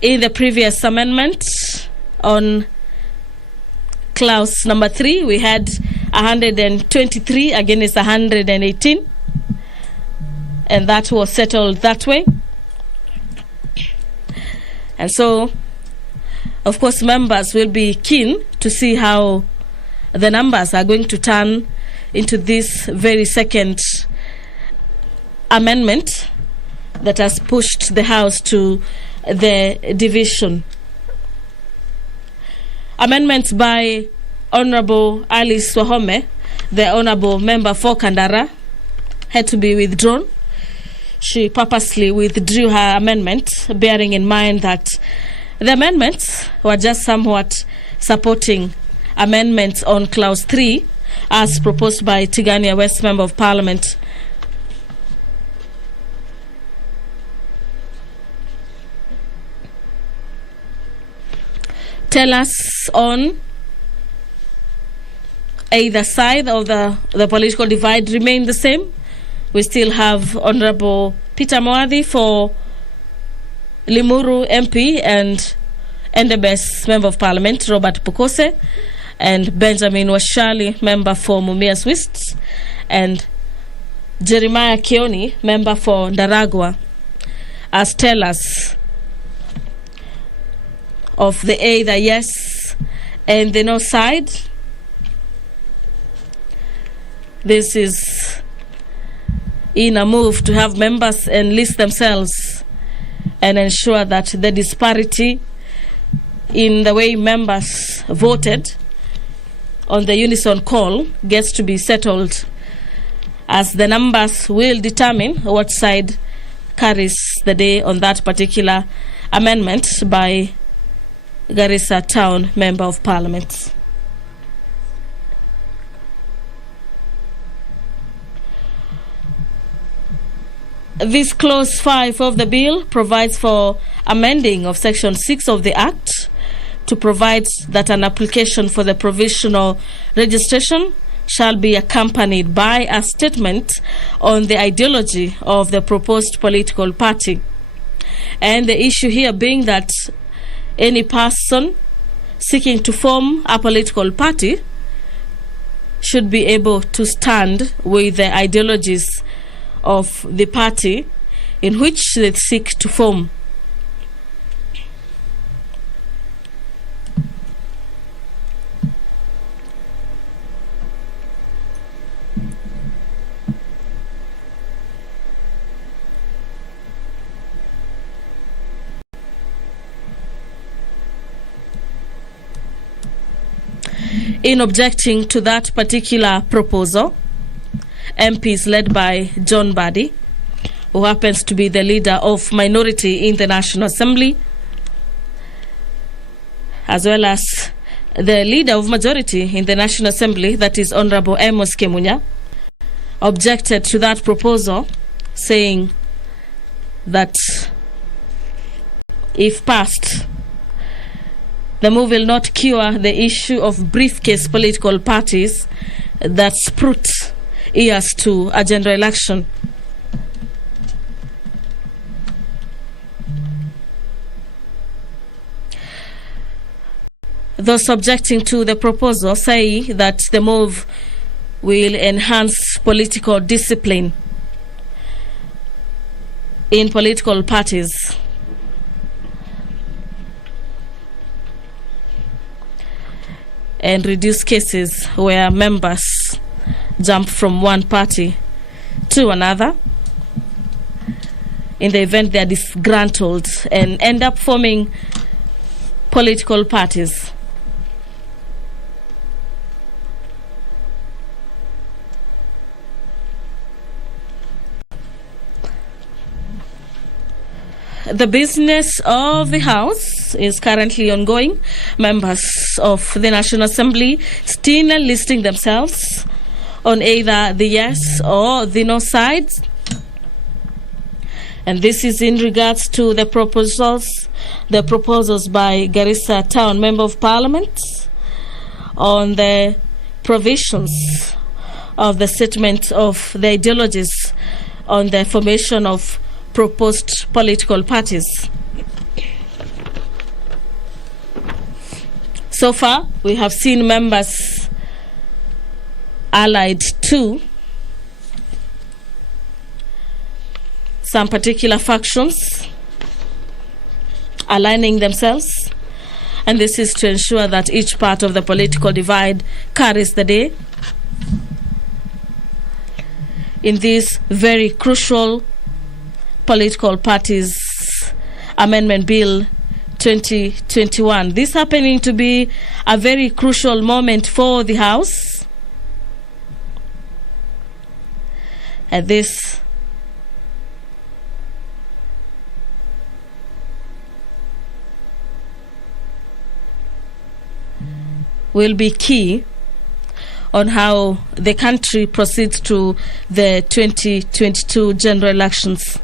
In the previous amendment on clause number 3, we had 123 against 118, and that was settled that way. And so, of course, members will be keen to see how the numbers are going to turn into this very second amendment that has pushed the House to the division. Amendments by Honorable Alice Wahome, the Honorable Member for Kandara, had to be withdrawn. She purposely withdrew her amendment, bearing in mind that the amendments were just somewhat supporting amendments on Clause 3 as proposed by Tigania West Member of Parliament. Tell us on either side of the political divide remain the same. We still have Honorable Peter Moadhi for Limuru MP and Endebess Member of Parliament Robert Pukose, and Benjamin Washali, Member for Mumias West, and Jeremiah Kioni, Member for Ndaragwa, as tellers of the either yes and the no side. This is in a move to have members enlist themselves and ensure that the disparity in the way members voted on the unison call gets to be settled, as the numbers will determine what side carries the day on that particular amendment by Garissa Town Member of Parliament. This clause 5 of the bill provides for amending of section 6 of the Act to provide that an application for the provisional registration shall be accompanied by a statement on the ideology of the proposed political party. And the issue here being that any person seeking to form a political party should be able to stand with the ideologies of the party in which they seek to form. In objecting to that particular proposal, MPs led by John Badi, who happens to be the leader of minority in the National Assembly, as well as the leader of majority in the National Assembly, that is Honorable Amos Kemunya, objected to that proposal, saying that if passed, the move will not cure the issue of briefcase political parties that sprout years to a general election. Those objecting to the proposal say that the move will enhance political discipline in political parties and reduce cases where members jump from one party to another in the event they are disgruntled and end up forming political parties. The business of the House is currently ongoing. Members of the National Assembly still listing themselves on either the yes or the no sides. And this is in regards to the proposals by Garissa Town Member of Parliament on the provisions of the statement of the ideologies on the formation of proposed political parties. So far, we have seen members allied to some particular factions aligning themselves, and this is to ensure that each part of the political divide carries the day in this very crucial Political Parties Amendment Bill 2021. This happening to be a very crucial moment for the House. And this will be key on how the country proceeds to the 2022 general elections.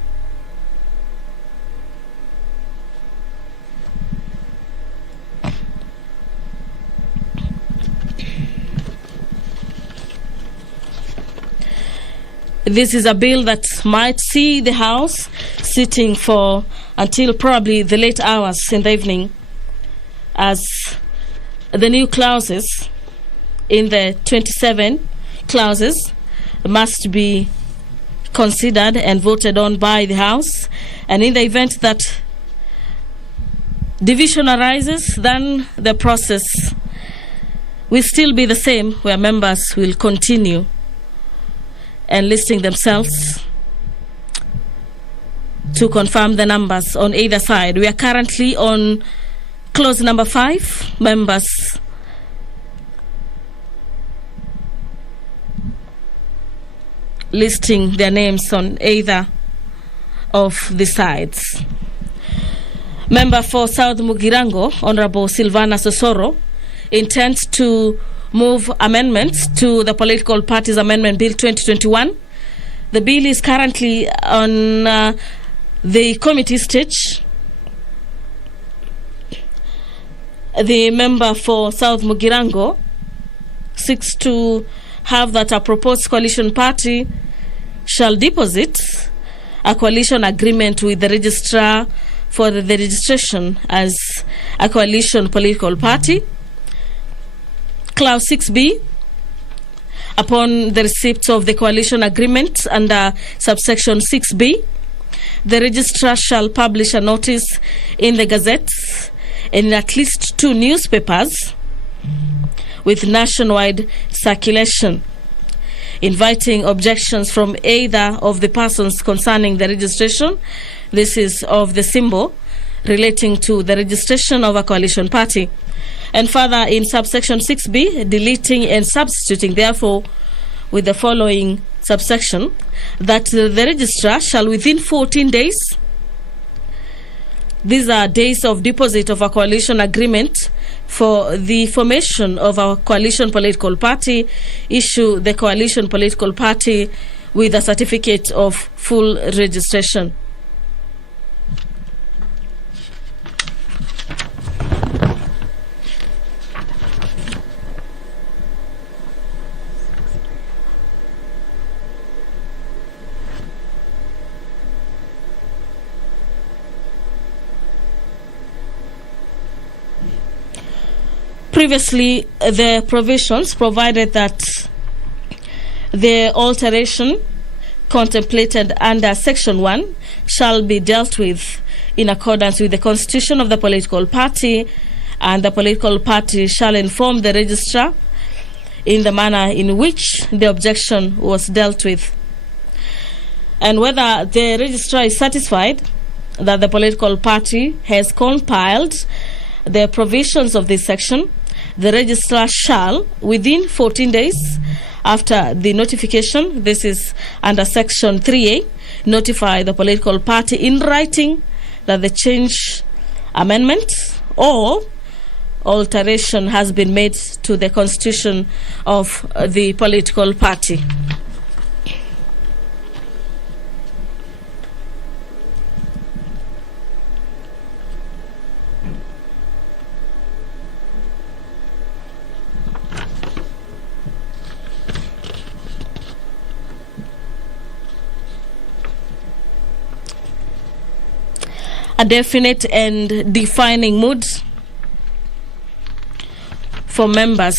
This is a bill that might see the House sitting for until probably the late hours in the evening, as the new clauses in the 27 clauses must be considered and voted on by the House. And in the event that division arises, then the process will still be the same, where members will continue enlisting themselves to confirm the numbers on either side. We are currently on clause number 5. Members listing their names on either of the sides. Member for South Mugirango, Honorable Silvana Sosoro, intends to move amendments to the Political Parties Amendment Bill 2021. The bill is currently on the committee stage. The member for South Mugirango seeks to have that a proposed coalition party shall deposit a coalition agreement with the registrar for the registration as a coalition political party. Clause 6B, upon the receipt of the coalition agreement under subsection 6B, the registrar shall publish a notice in the Gazette in at least 2 newspapers with nationwide circulation, inviting objections from either of the persons concerning the registration, this is of the symbol, relating to the registration of a coalition party. And further, in subsection 6B, deleting and substituting, therefore, with the following subsection, that the registrar shall within 14 days, these are days of deposit of a coalition agreement for the formation of a coalition political party, issue the coalition political party with a certificate of full registration. Previously, the provisions provided that the alteration contemplated under Section 1 shall be dealt with in accordance with the constitution of the political party, and the political party shall inform the registrar in the manner in which the objection was dealt with. And whether the registrar is satisfied that the political party has compiled the provisions of this section, the registrar shall, within 14 days after the notification, this is under Section 3A, notify the political party in writing that the change, amendment, or alteration has been made to the constitution of the political party. A definite and defining mood for members.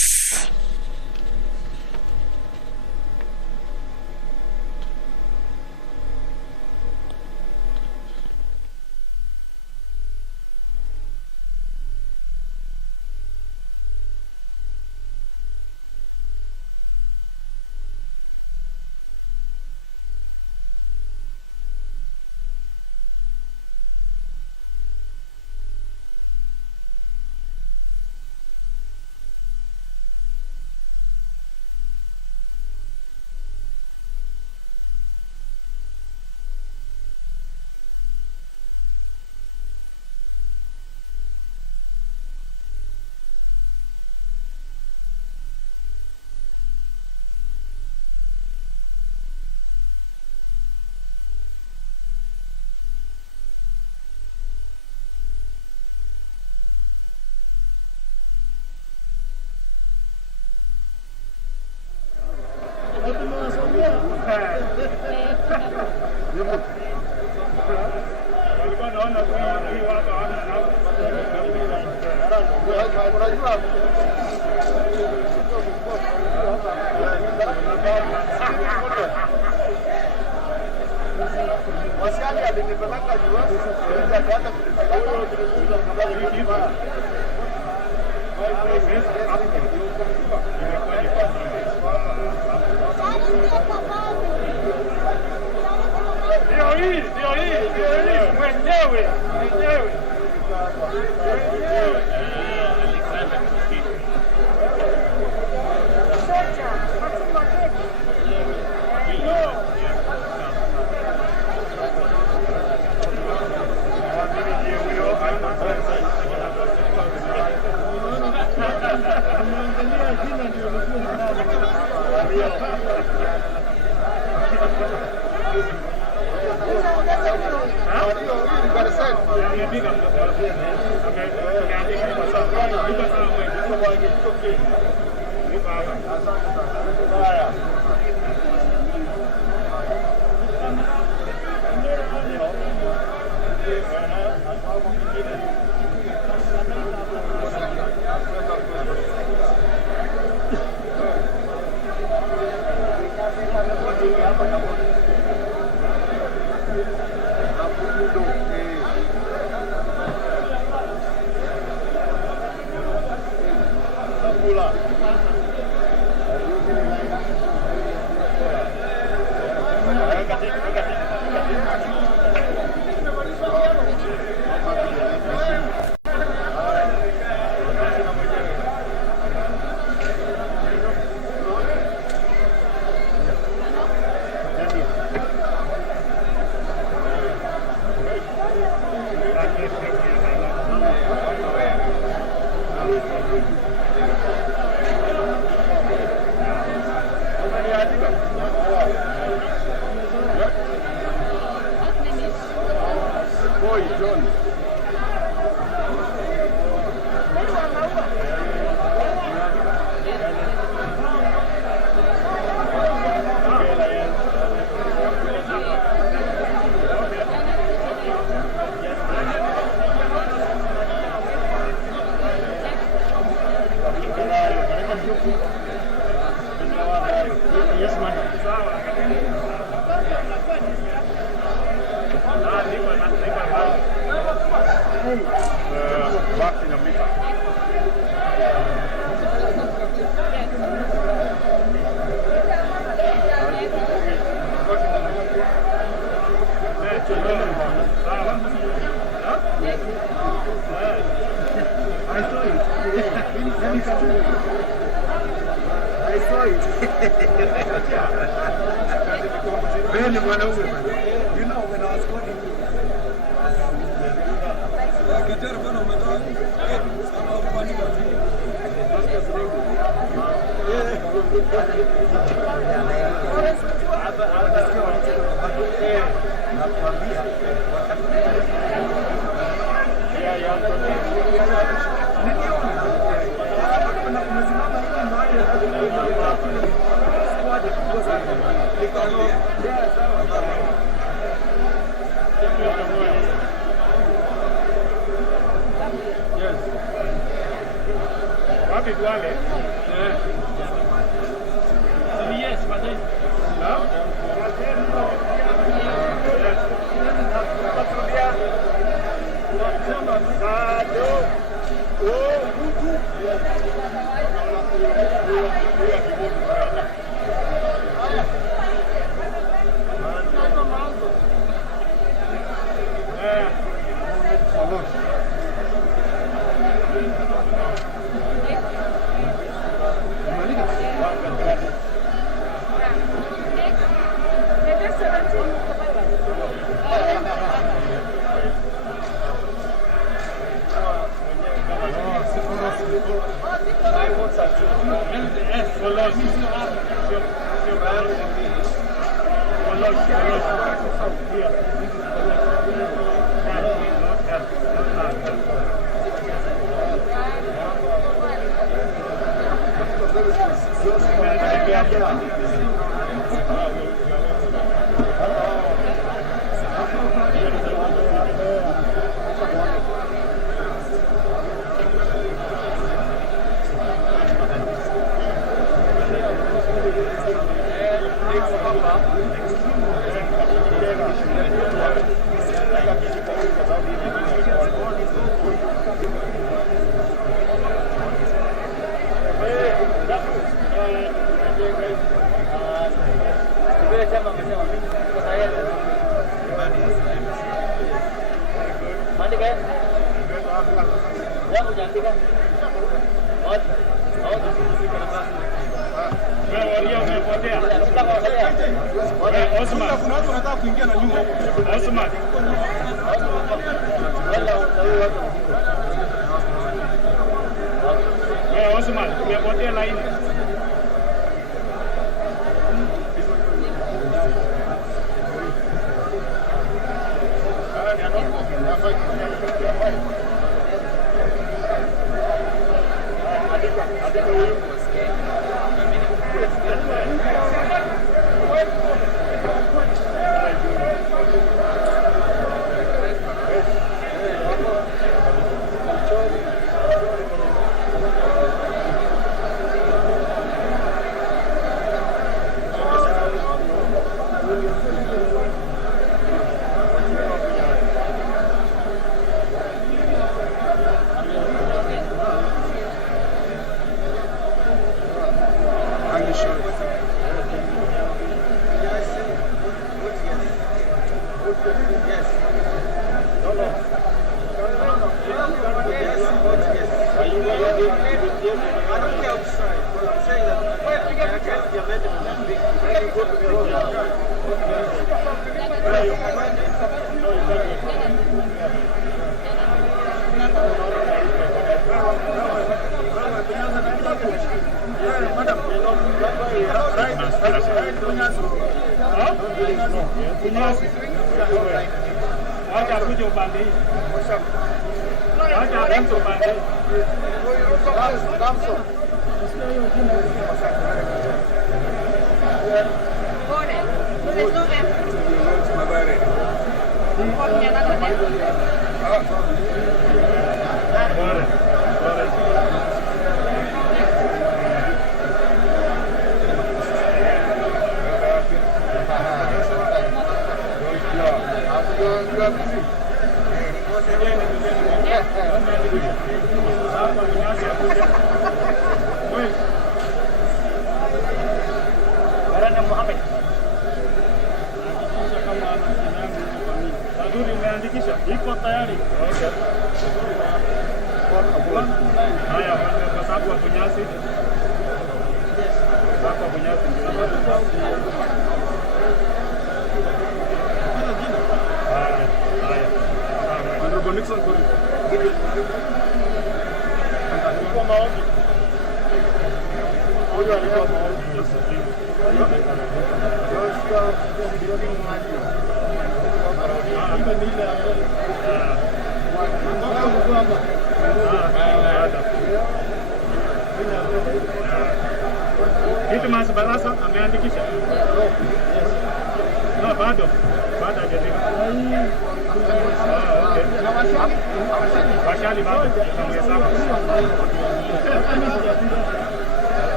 Follow.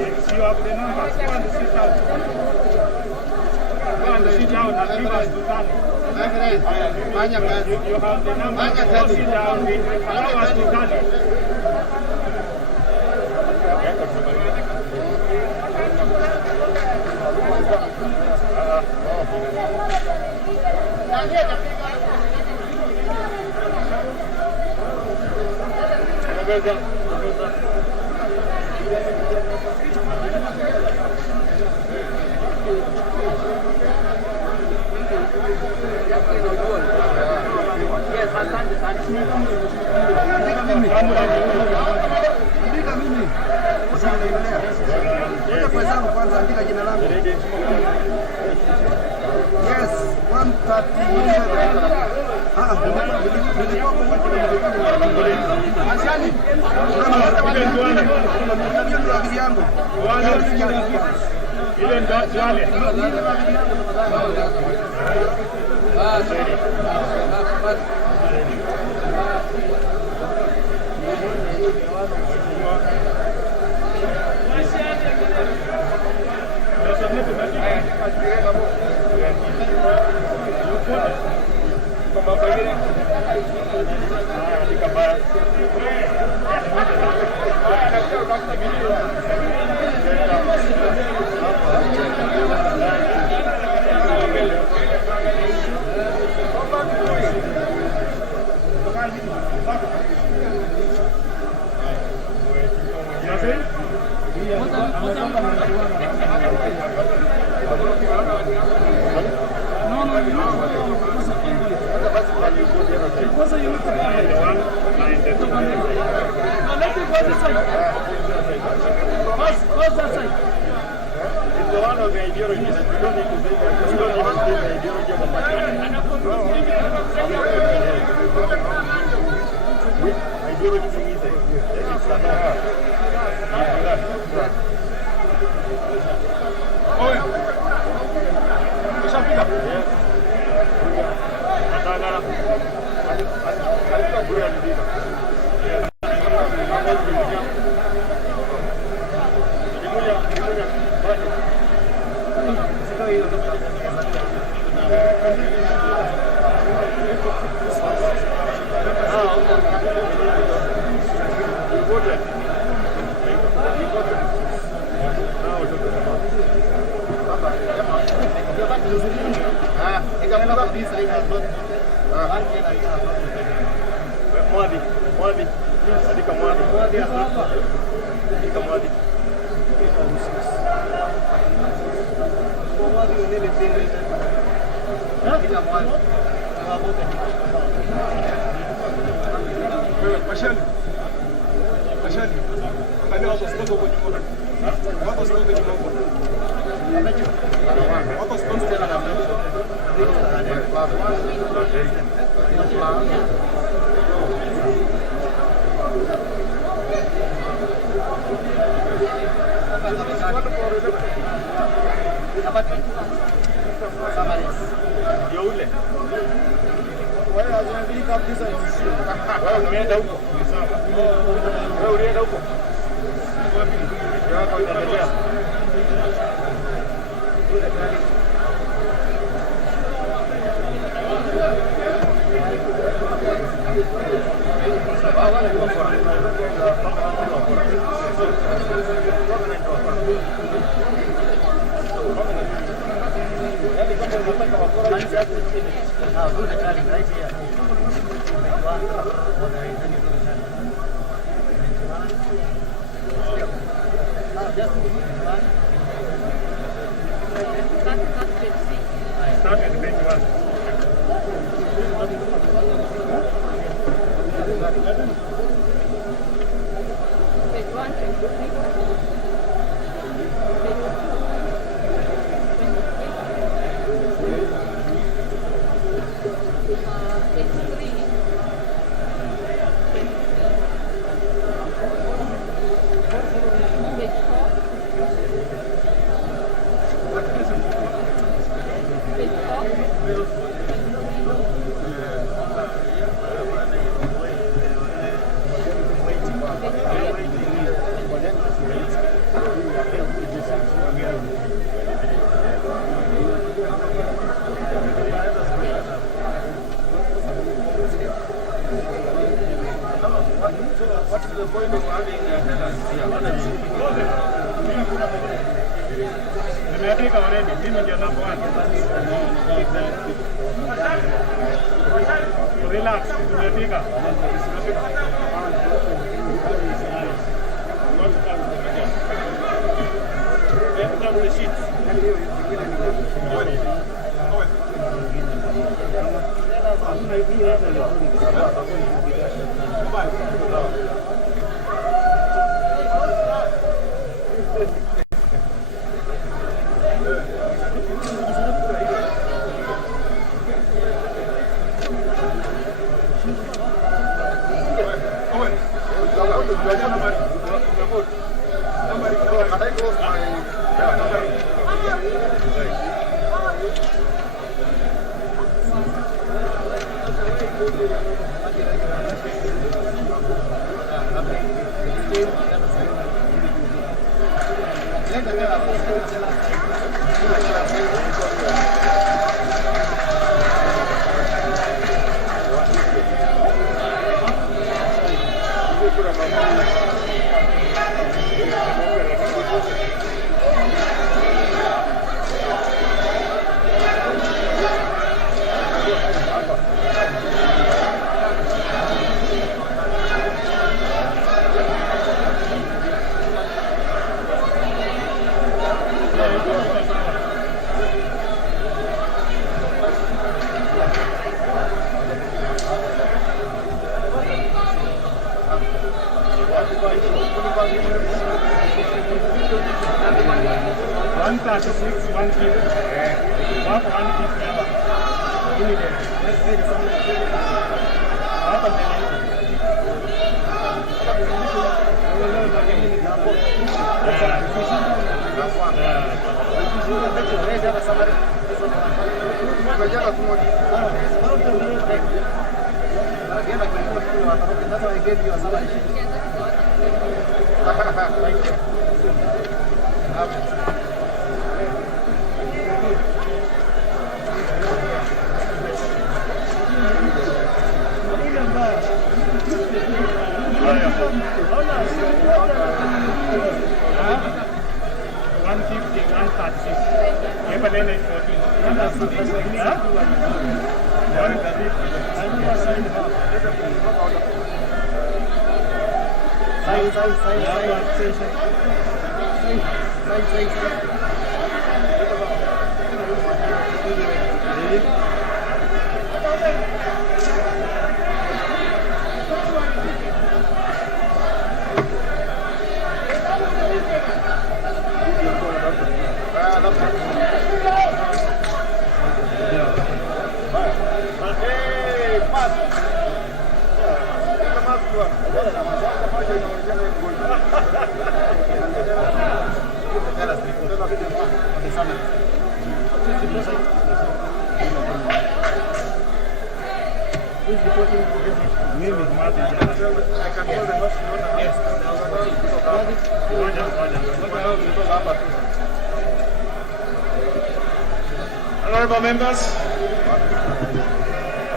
You have the numbers. Go and sit down. Go and sit down and give us to tally. You have the numbers. Go sit down. Allow us to tally. Yes, 1, 2, 3, 4. What is the point of having nimeandika already, mimi ndio number 1. Relax, nimeandika.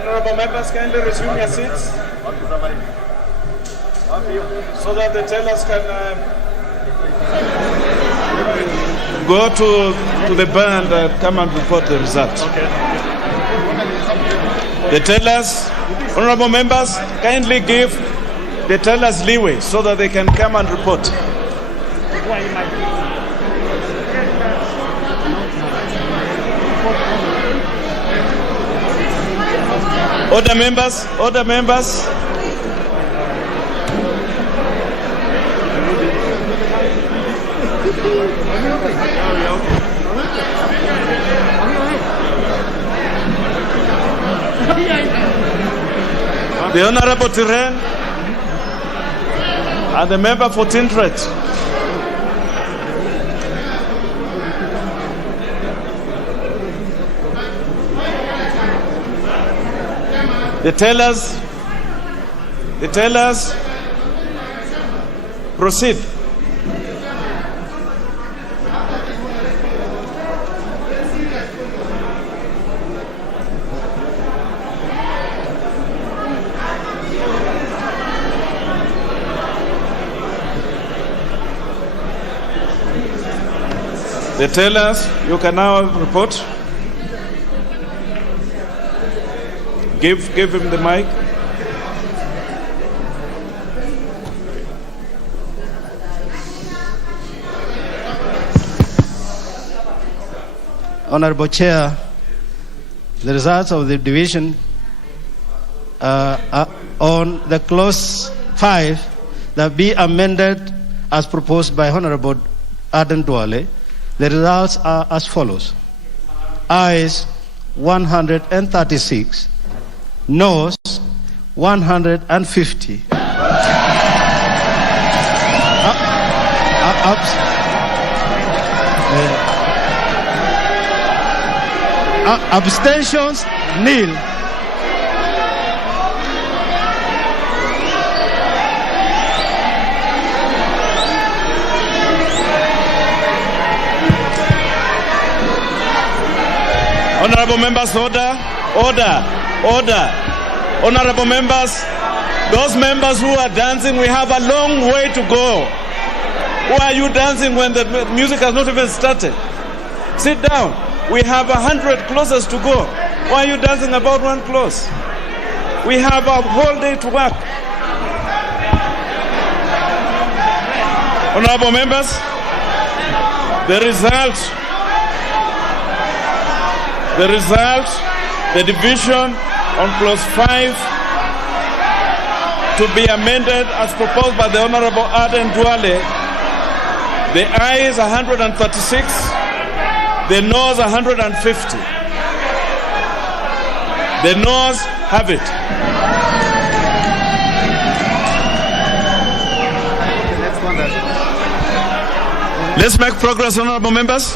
Honorable members, kindly resume your seats so that the tellers can go to the bar and come and report the result. Okay. The tellers, honorable members, kindly give the tellers leeway so that they can come and report. Order members, order members. The Honorable Tiren and the member for Tintret. The tellers proceed. The tellers, you can now report. Give him the mic. Honorable Chair, the results of the division on the clause 5 that be amended as proposed by Honorable Aden Duale. The results are as follows. Ayes 136, noes 150. Abstentions nil. Honorable members, order. Honorable members, those members who are dancing, we have a long way to go. Why are you dancing when the music has not even started? Sit down. We have 100 clauses to go. Why are you dancing about one clause? We have a whole day to work. Honorable members, the division on clause 5 to be amended as proposed by the Honorable Aden Duale. The ayes 136, the noes 150. The noes have it. Let's make progress, honorable members.